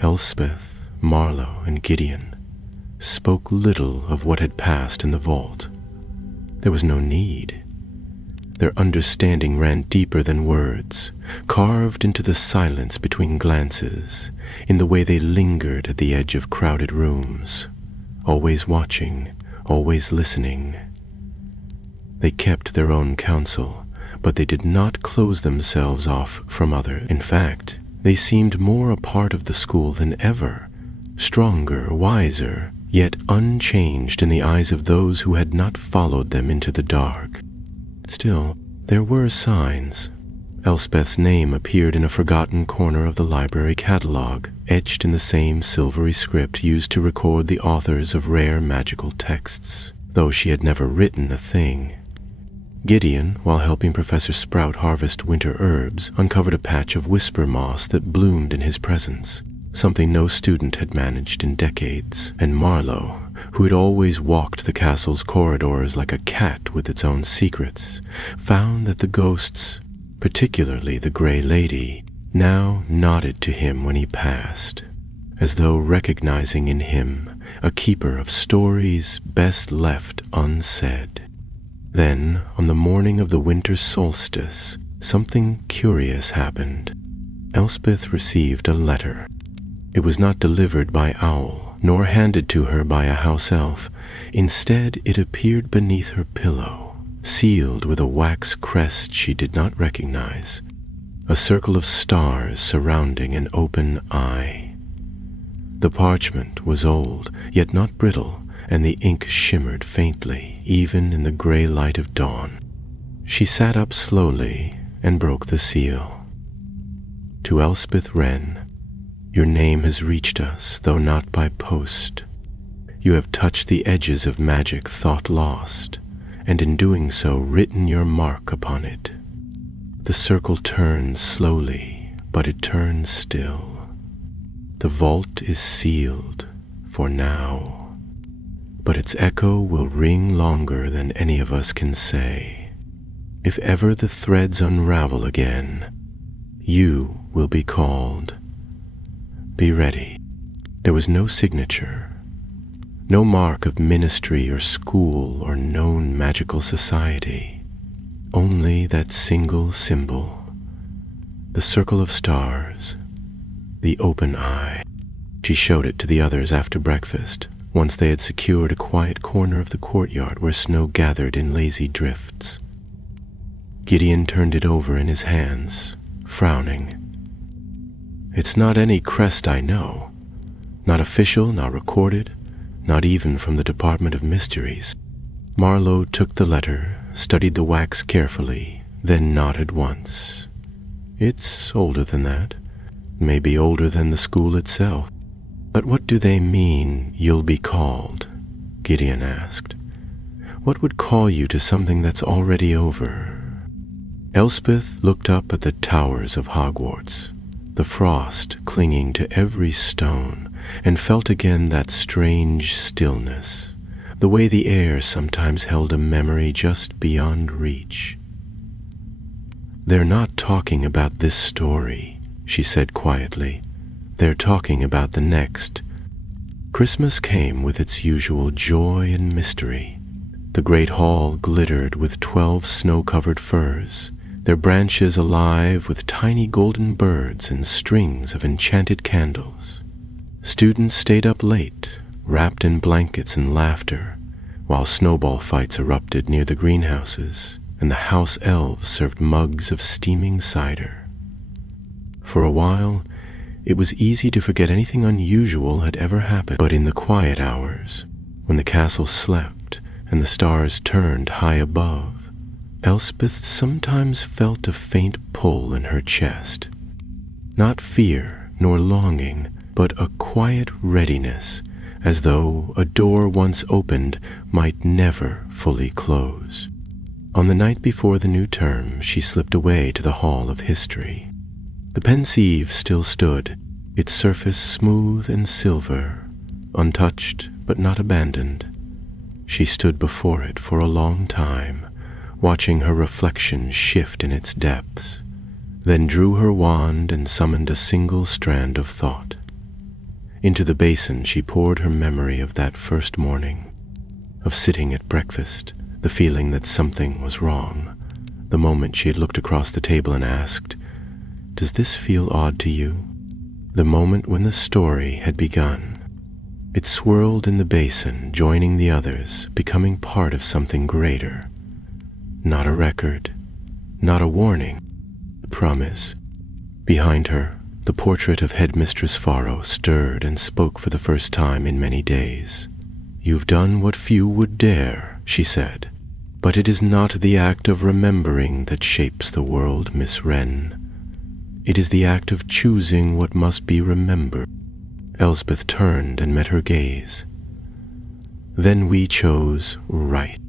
Elspeth, Marlowe, and Gideon, spoke little of what had passed in the vault. There was no need. Their understanding ran deeper than words, carved into the silence between glances, in the way they lingered at the edge of crowded rooms, always watching, always listening. They kept their own counsel, but they did not close themselves off from others. In fact, they seemed more a part of the school than ever, stronger, wiser, yet unchanged in the eyes of those who had not followed them into the dark. Still, there were signs. Elspeth's name appeared in a forgotten corner of the library catalogue, etched in the same silvery script used to record the authors of rare magical texts, though she had never written a thing. Gideon, while helping Professor Sprout harvest winter herbs, uncovered a patch of whisper moss that bloomed in his presence, something no student had managed in decades. And Marlowe, who had always walked the castle's corridors like a cat with its own secrets, found that the ghosts, particularly the Grey Lady, now nodded to him when he passed, as though recognizing in him a keeper of stories best left unsaid. Then, on the morning of the winter solstice, something curious happened. Elspeth received a letter. It was not delivered by owl, nor handed to her by a house elf. Instead, it appeared beneath her pillow, sealed with a wax crest she did not recognize, a circle of stars surrounding an open eye. The parchment was old, yet not brittle, and the ink shimmered faintly, even in the gray light of dawn. She sat up slowly and broke the seal. To Elspeth Wren, your name has reached us, though not by post. You have touched the edges of magic thought lost, and in doing so written your mark upon it. The circle turns slowly, but it turns still. The vault is sealed for now, but its echo will ring longer than any of us can say. If ever the threads unravel again, you will be called Be ready." There was no signature, no mark of ministry or school or known magical society, only that single symbol, the circle of stars, the open eye. She showed it to the others after breakfast, once they had secured a quiet corner of the courtyard where snow gathered in lazy drifts. Gideon turned it over in his hands, frowning. "It's not any crest I know. Not official, not recorded, not even from the Department of Mysteries." Marlowe took the letter, studied the wax carefully, then nodded once. "It's older than that. Maybe older than the school itself." "But what do they mean, you'll be called?" Gideon asked. "What would call you to something that's already over?" Elspeth looked up at the towers of Hogwarts, the frost clinging to every stone, and felt again that strange stillness, the way the air sometimes held a memory just beyond reach. "They're not talking about this story," she said quietly. "They're talking about the next." Christmas came with its usual joy and mystery. The great hall glittered with 12 snow-covered firs, their branches alive with tiny golden birds and strings of enchanted candles. Students stayed up late, wrapped in blankets and laughter, while snowball fights erupted near the greenhouses, and the house elves served mugs of steaming cider. For a while, it was easy to forget anything unusual had ever happened, but in the quiet hours, when the castle slept and the stars turned high above, Elspeth sometimes felt a faint pull in her chest. Not fear nor longing, but a quiet readiness, as though a door once opened might never fully close. On the night before the new term, she slipped away to the Hall of History. The pensieve still stood, its surface smooth and silver, untouched but not abandoned. She stood before it for a long time, watching her reflection shift in its depths, then drew her wand and summoned a single strand of thought. Into the basin she poured her memory of that first morning, of sitting at breakfast, the feeling that something was wrong, the moment she had looked across the table and asked, "Does this feel odd to you?" The moment when the story had begun. It swirled in the basin, joining the others, becoming part of something greater. Not a record, not a warning, a promise. Behind her, the portrait of Headmistress Faro stirred and spoke for the first time in many days. "You've done what few would dare," she said, "but it is not the act of remembering that shapes the world, Miss Wren. It is the act of choosing what must be remembered." Elspeth turned and met her gaze. "Then we chose right."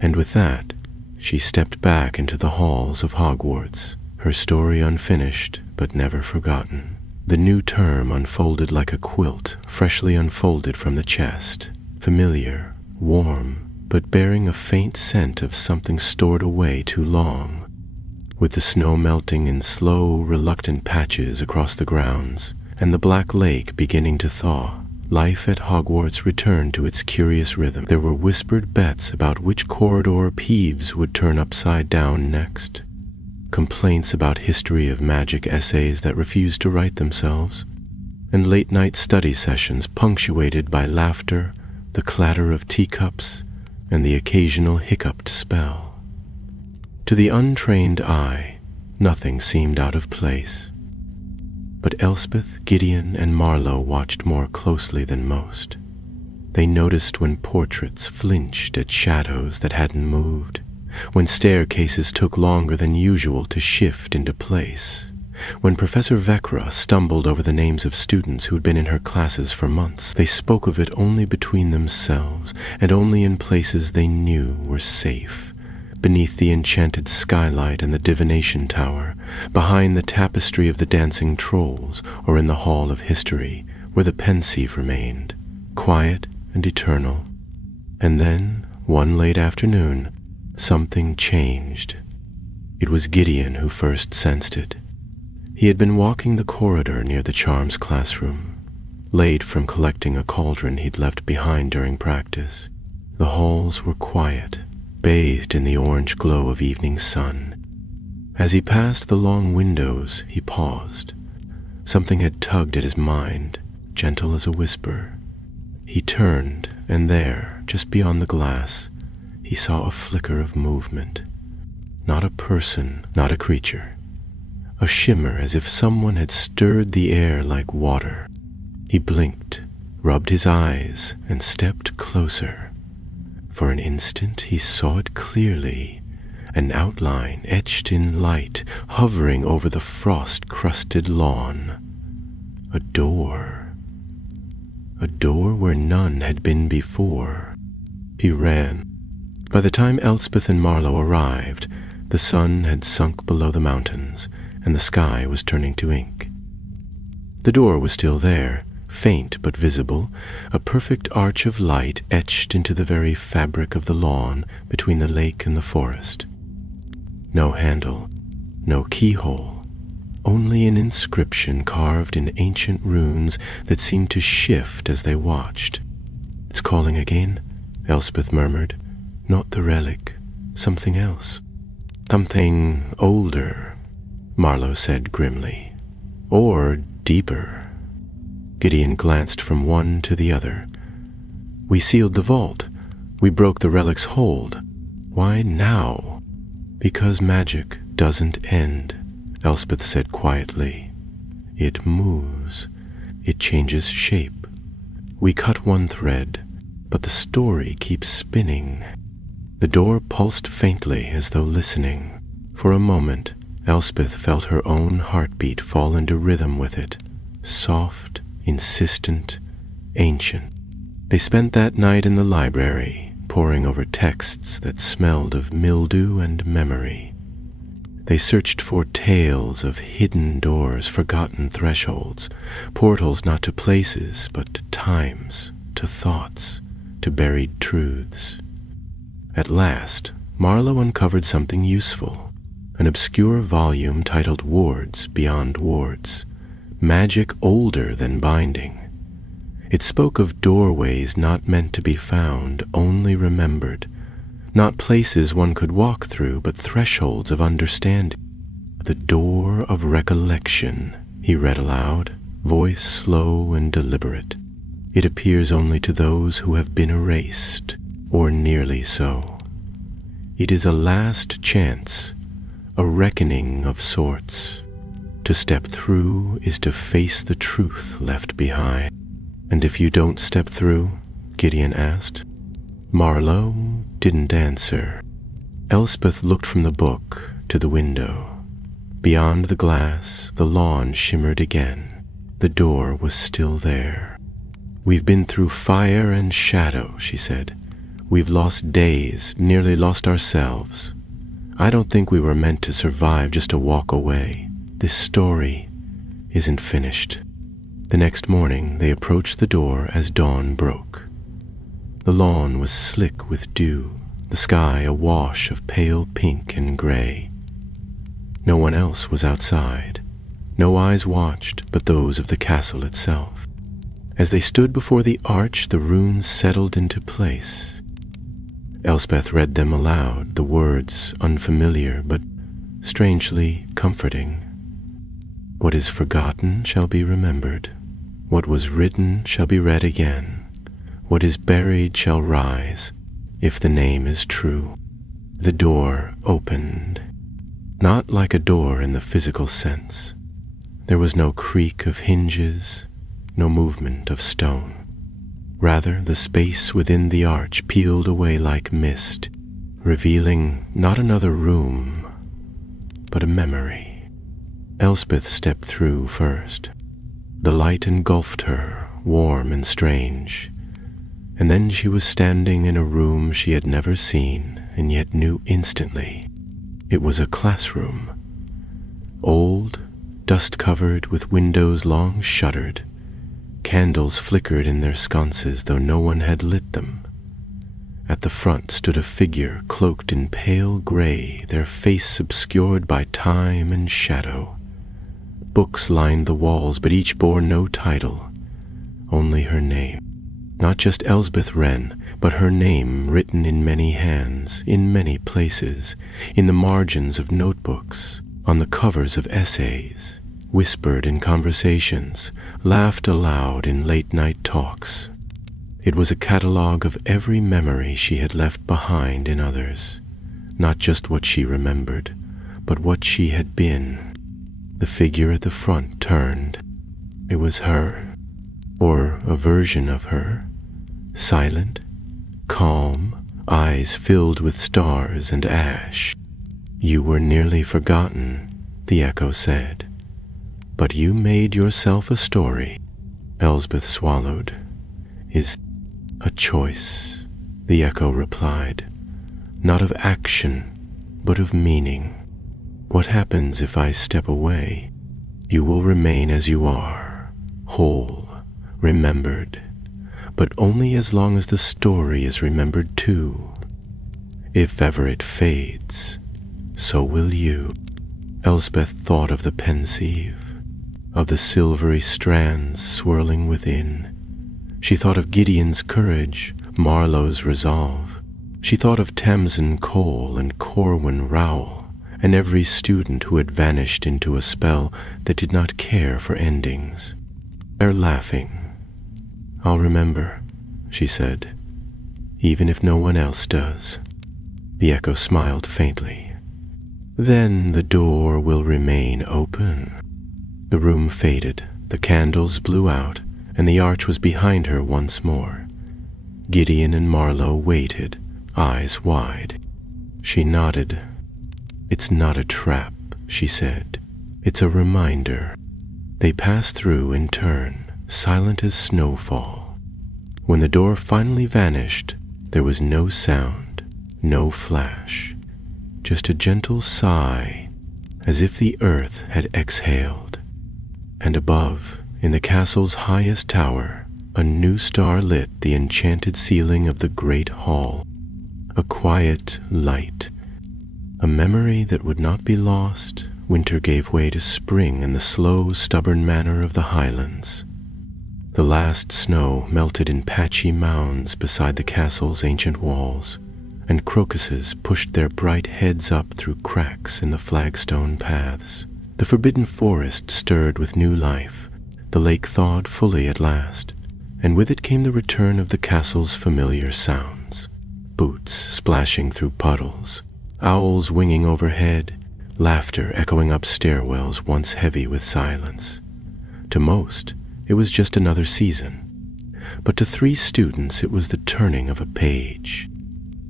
And with that, she stepped back into the halls of Hogwarts, her story unfinished but never forgotten. The new term unfolded like a quilt, freshly unfolded from the chest, familiar, warm, but bearing a faint scent of something stored away too long. With the snow melting in slow, reluctant patches across the grounds, and the black lake beginning to thaw, life at Hogwarts returned to its curious rhythm. There were whispered bets about which corridor Peeves would turn upside down next, complaints about history of magic essays that refused to write themselves, and late-night study sessions punctuated by laughter, the clatter of teacups, and the occasional hiccuped spell. To the untrained eye, nothing seemed out of place. But Elspeth, Gideon, and Marlowe watched more closely than most. They noticed when portraits flinched at shadows that hadn't moved, when staircases took longer than usual to shift into place, when Professor Vecra stumbled over the names of students who'd been in her classes for months. They spoke of it only between themselves, and only in places they knew were safe, beneath the enchanted skylight and the divination tower, behind the tapestry of the dancing trolls, or in the Hall of History, where the pensieve remained, quiet and eternal. And then, one late afternoon, something changed. It was Gideon who first sensed it. He had been walking the corridor near the charms classroom, late from collecting a cauldron he'd left behind during practice. The halls were quiet, bathed in the orange glow of evening sun. As he passed the long windows, he paused. Something had tugged at his mind, gentle as a whisper. He turned, and there, just beyond the glass, he saw a flicker of movement. Not a person, not a creature. A shimmer as if someone had stirred the air like water. He blinked, rubbed his eyes, and stepped closer. For an instant he saw it clearly, an outline etched in light, hovering over the frost-crusted lawn. A door. A door where none had been before. He ran. By the time Elspeth and Marlowe arrived, the sun had sunk below the mountains, and the sky was turning to ink. The door was still there, faint but visible, a perfect arch of light etched into the very fabric of the lawn between the lake and the forest. No handle, no keyhole, only an inscription carved in ancient runes that seemed to shift as they watched. "It's calling again," Elspeth murmured. "Not the relic, something else." "Something older," Marlowe said grimly. "Or deeper." Gideon glanced from one to the other. "We sealed the vault. We broke the relic's hold. Why now?" "Because magic doesn't end," Elspeth said quietly. "It moves. It changes shape. We cut one thread, but the story keeps spinning." The door pulsed faintly as though listening. For a moment, Elspeth felt her own heartbeat fall into rhythm with it, soft, insistent, ancient. They spent that night in the library, poring over texts that smelled of mildew and memory. They searched for tales of hidden doors, forgotten thresholds, portals not to places, but to times, to thoughts, to buried truths. At last, Marlowe uncovered something useful, an obscure volume titled Wards Beyond Wards, Magic Older Than Binding. It spoke of doorways not meant to be found, only remembered, not places one could walk through, but thresholds of understanding. "The door of recollection," he read aloud, voice slow and deliberate. "It appears only to those who have been erased, or nearly so. It is a last chance, a reckoning of sorts. To step through is to face the truth left behind." "And if you don't step through?" Gideon asked. Marlowe didn't answer. Elspeth looked from the book to the window. Beyond the glass, the lawn shimmered again. The door was still there. "We've been through fire and shadow," she said. "We've lost days, nearly lost ourselves. I don't think we were meant to survive just to walk away. This story isn't finished." The next morning they approached the door as dawn broke. The lawn was slick with dew, the sky a wash of pale pink and gray. No one else was outside. No eyes watched but those of the castle itself. As they stood before the arch, the runes settled into place. Elspeth read them aloud, the words unfamiliar but strangely comforting. "What is forgotten shall be remembered. What was written shall be read again. What is buried shall rise, if the name is true." The door opened. Not like a door in the physical sense. There was no creak of hinges, no movement of stone. Rather, the space within the arch peeled away like mist, revealing not another room, but a memory. Elspeth stepped through first. The light engulfed her, warm and strange, and then she was standing in a room she had never seen and yet knew instantly. It was a classroom. Old, dust-covered, with windows long shuttered. Candles flickered in their sconces, though no one had lit them. At the front stood a figure cloaked in pale gray, their face obscured by time and shadow. Books lined the walls, but each bore no title, only her name. Not just Elsbeth Wren, but her name written in many hands, in many places, in the margins of notebooks, on the covers of essays, whispered in conversations, laughed aloud in late-night talks. It was a catalogue of every memory she had left behind in others, not just what she remembered, but what she had been. The figure at the front turned. It was her, or a version of her, silent, calm, eyes filled with stars and ash. "You were nearly forgotten," the echo said, "but you made yourself a story." Elsbeth swallowed. "Is a choice," the echo replied, "not of action, but of meaning. What happens if I step away? You will remain as you are, whole, remembered, but only as long as the story is remembered too. If ever it fades, so will you." Elsbeth thought of the pensieve, of the silvery strands swirling within. She thought of Gideon's courage, Marlowe's resolve. She thought of Tamsin Cole and Corwin Rowell, and every student who had vanished into a spell that did not care for endings. They're laughing. "I'll remember," she said, "even if no one else does." The echo smiled faintly. "Then the door will remain open." The room faded, the candles blew out, and the arch was behind her once more. Gideon and Marlowe waited, eyes wide. She nodded. "It's not a trap," she said. "It's a reminder." They passed through in turn, silent as snowfall. When the door finally vanished, there was no sound, no flash, just a gentle sigh, as if the earth had exhaled. And above, in the castle's highest tower, a new star lit the enchanted ceiling of the great hall. A quiet light, a memory that would not be lost. Winter gave way to spring in the slow, stubborn manner of the highlands. The last snow melted in patchy mounds beside the castle's ancient walls, and crocuses pushed their bright heads up through cracks in the flagstone paths. The forbidden forest stirred with new life. The lake thawed fully at last, and with it came the return of the castle's familiar sounds. Boots splashing through puddles, owls winging overhead, laughter echoing up stairwells once heavy with silence. To most, it was just another season, but to 3 students it was the turning of a page.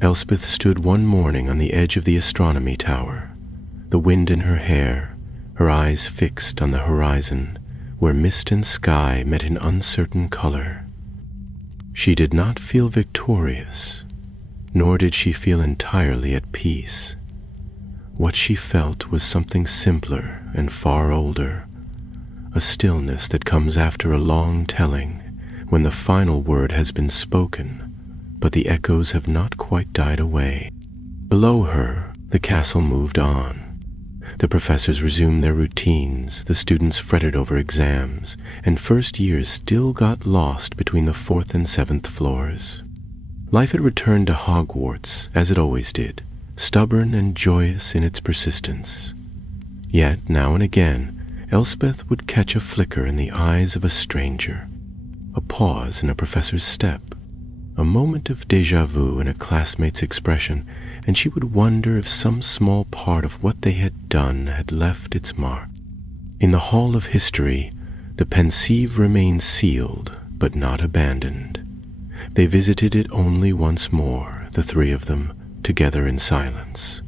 Elspeth stood one morning on the edge of the astronomy tower, the wind in her hair, her eyes fixed on the horizon, where mist and sky met in uncertain color. She did not feel victorious, nor did she feel entirely at peace. What she felt was something simpler and far older, a stillness that comes after a long telling, when the final word has been spoken, but the echoes have not quite died away. Below her, the castle moved on. The professors resumed their routines, the students fretted over exams, and first years still got lost between the 4th and 7th floors. Life had returned to Hogwarts, as it always did, stubborn and joyous in its persistence. Yet, now and again, Elspeth would catch a flicker in the eyes of a stranger, a pause in a professor's step, a moment of déjà vu in a classmate's expression, and she would wonder if some small part of what they had done had left its mark. In the Hall of History, the pensieve remained sealed, but not abandoned. They visited it only once more, the 3 of them, together in silence.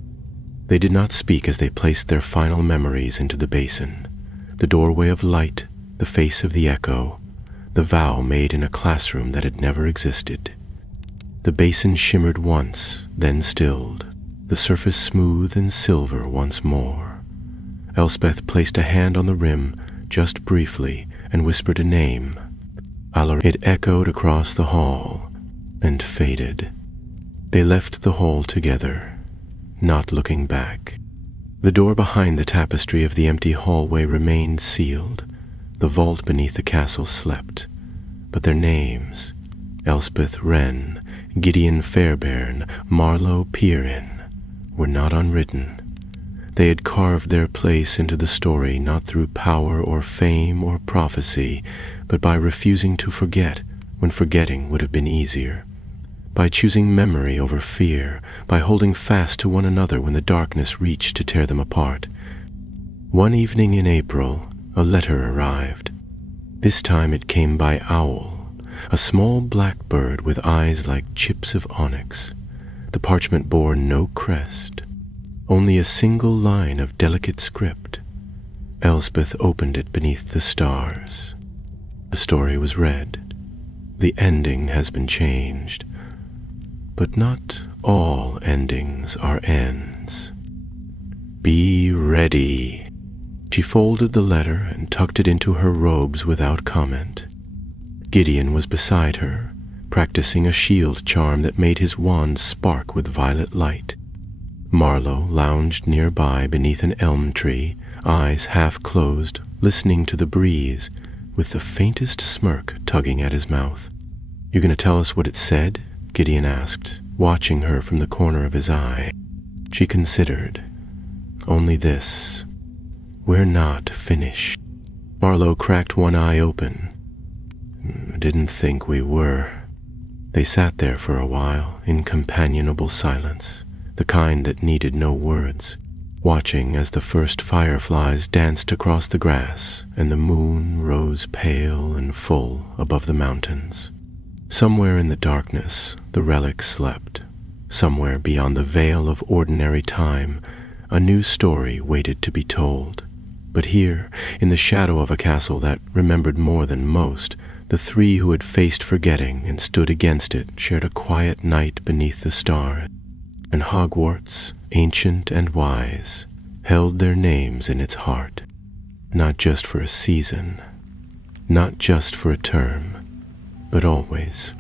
They did not speak as they placed their final memories into the basin, the doorway of light, the face of the echo, the vow made in a classroom that had never existed. The basin shimmered once, then stilled, the surface smooth and silver once more. Elspeth placed a hand on the rim just briefly and whispered a name. It echoed across the hall and faded. They left the hall together, not looking back. The door behind the tapestry of the empty hallway remained sealed. The vault beneath the castle slept. But their names, Elspeth Wren, Gideon Fairbairn, Marlowe Peerin, were not unwritten. They had carved their place into the story not through power or fame or prophecy, but by refusing to forget when forgetting would have been easier, by choosing memory over fear, by holding fast to one another when the darkness reached to tear them apart. One evening in April, a letter arrived. This time it came by owl, a small black bird with eyes like chips of onyx. The parchment bore no crest, only a single line of delicate script. Elspeth opened it beneath the stars. The story was read. The ending has been changed. But not all endings are ends. Be ready. She folded the letter and tucked it into her robes without comment. Gideon was beside her, practicing a shield charm that made his wand spark with violet light. Marlowe lounged nearby beneath an elm tree, eyes half closed, listening to the breeze, with the faintest smirk tugging at his mouth. "You gonna tell us what it said?" Gideon asked, watching her from the corner of his eye. She considered. "Only this. We're not finished." Marlowe cracked one eye open. "Didn't think we were." They sat there for a while in companionable silence, the kind that needed no words, watching as the first fireflies danced across the grass and the moon rose pale and full above the mountains. Somewhere in the darkness, the relic slept. Somewhere beyond the veil of ordinary time, a new story waited to be told. But here, in the shadow of a castle that remembered more than most, the three who had faced forgetting and stood against it shared a quiet night beneath the stars. And Hogwarts, ancient and wise, held their names in its heart, not just for a season, not just for a term, but always.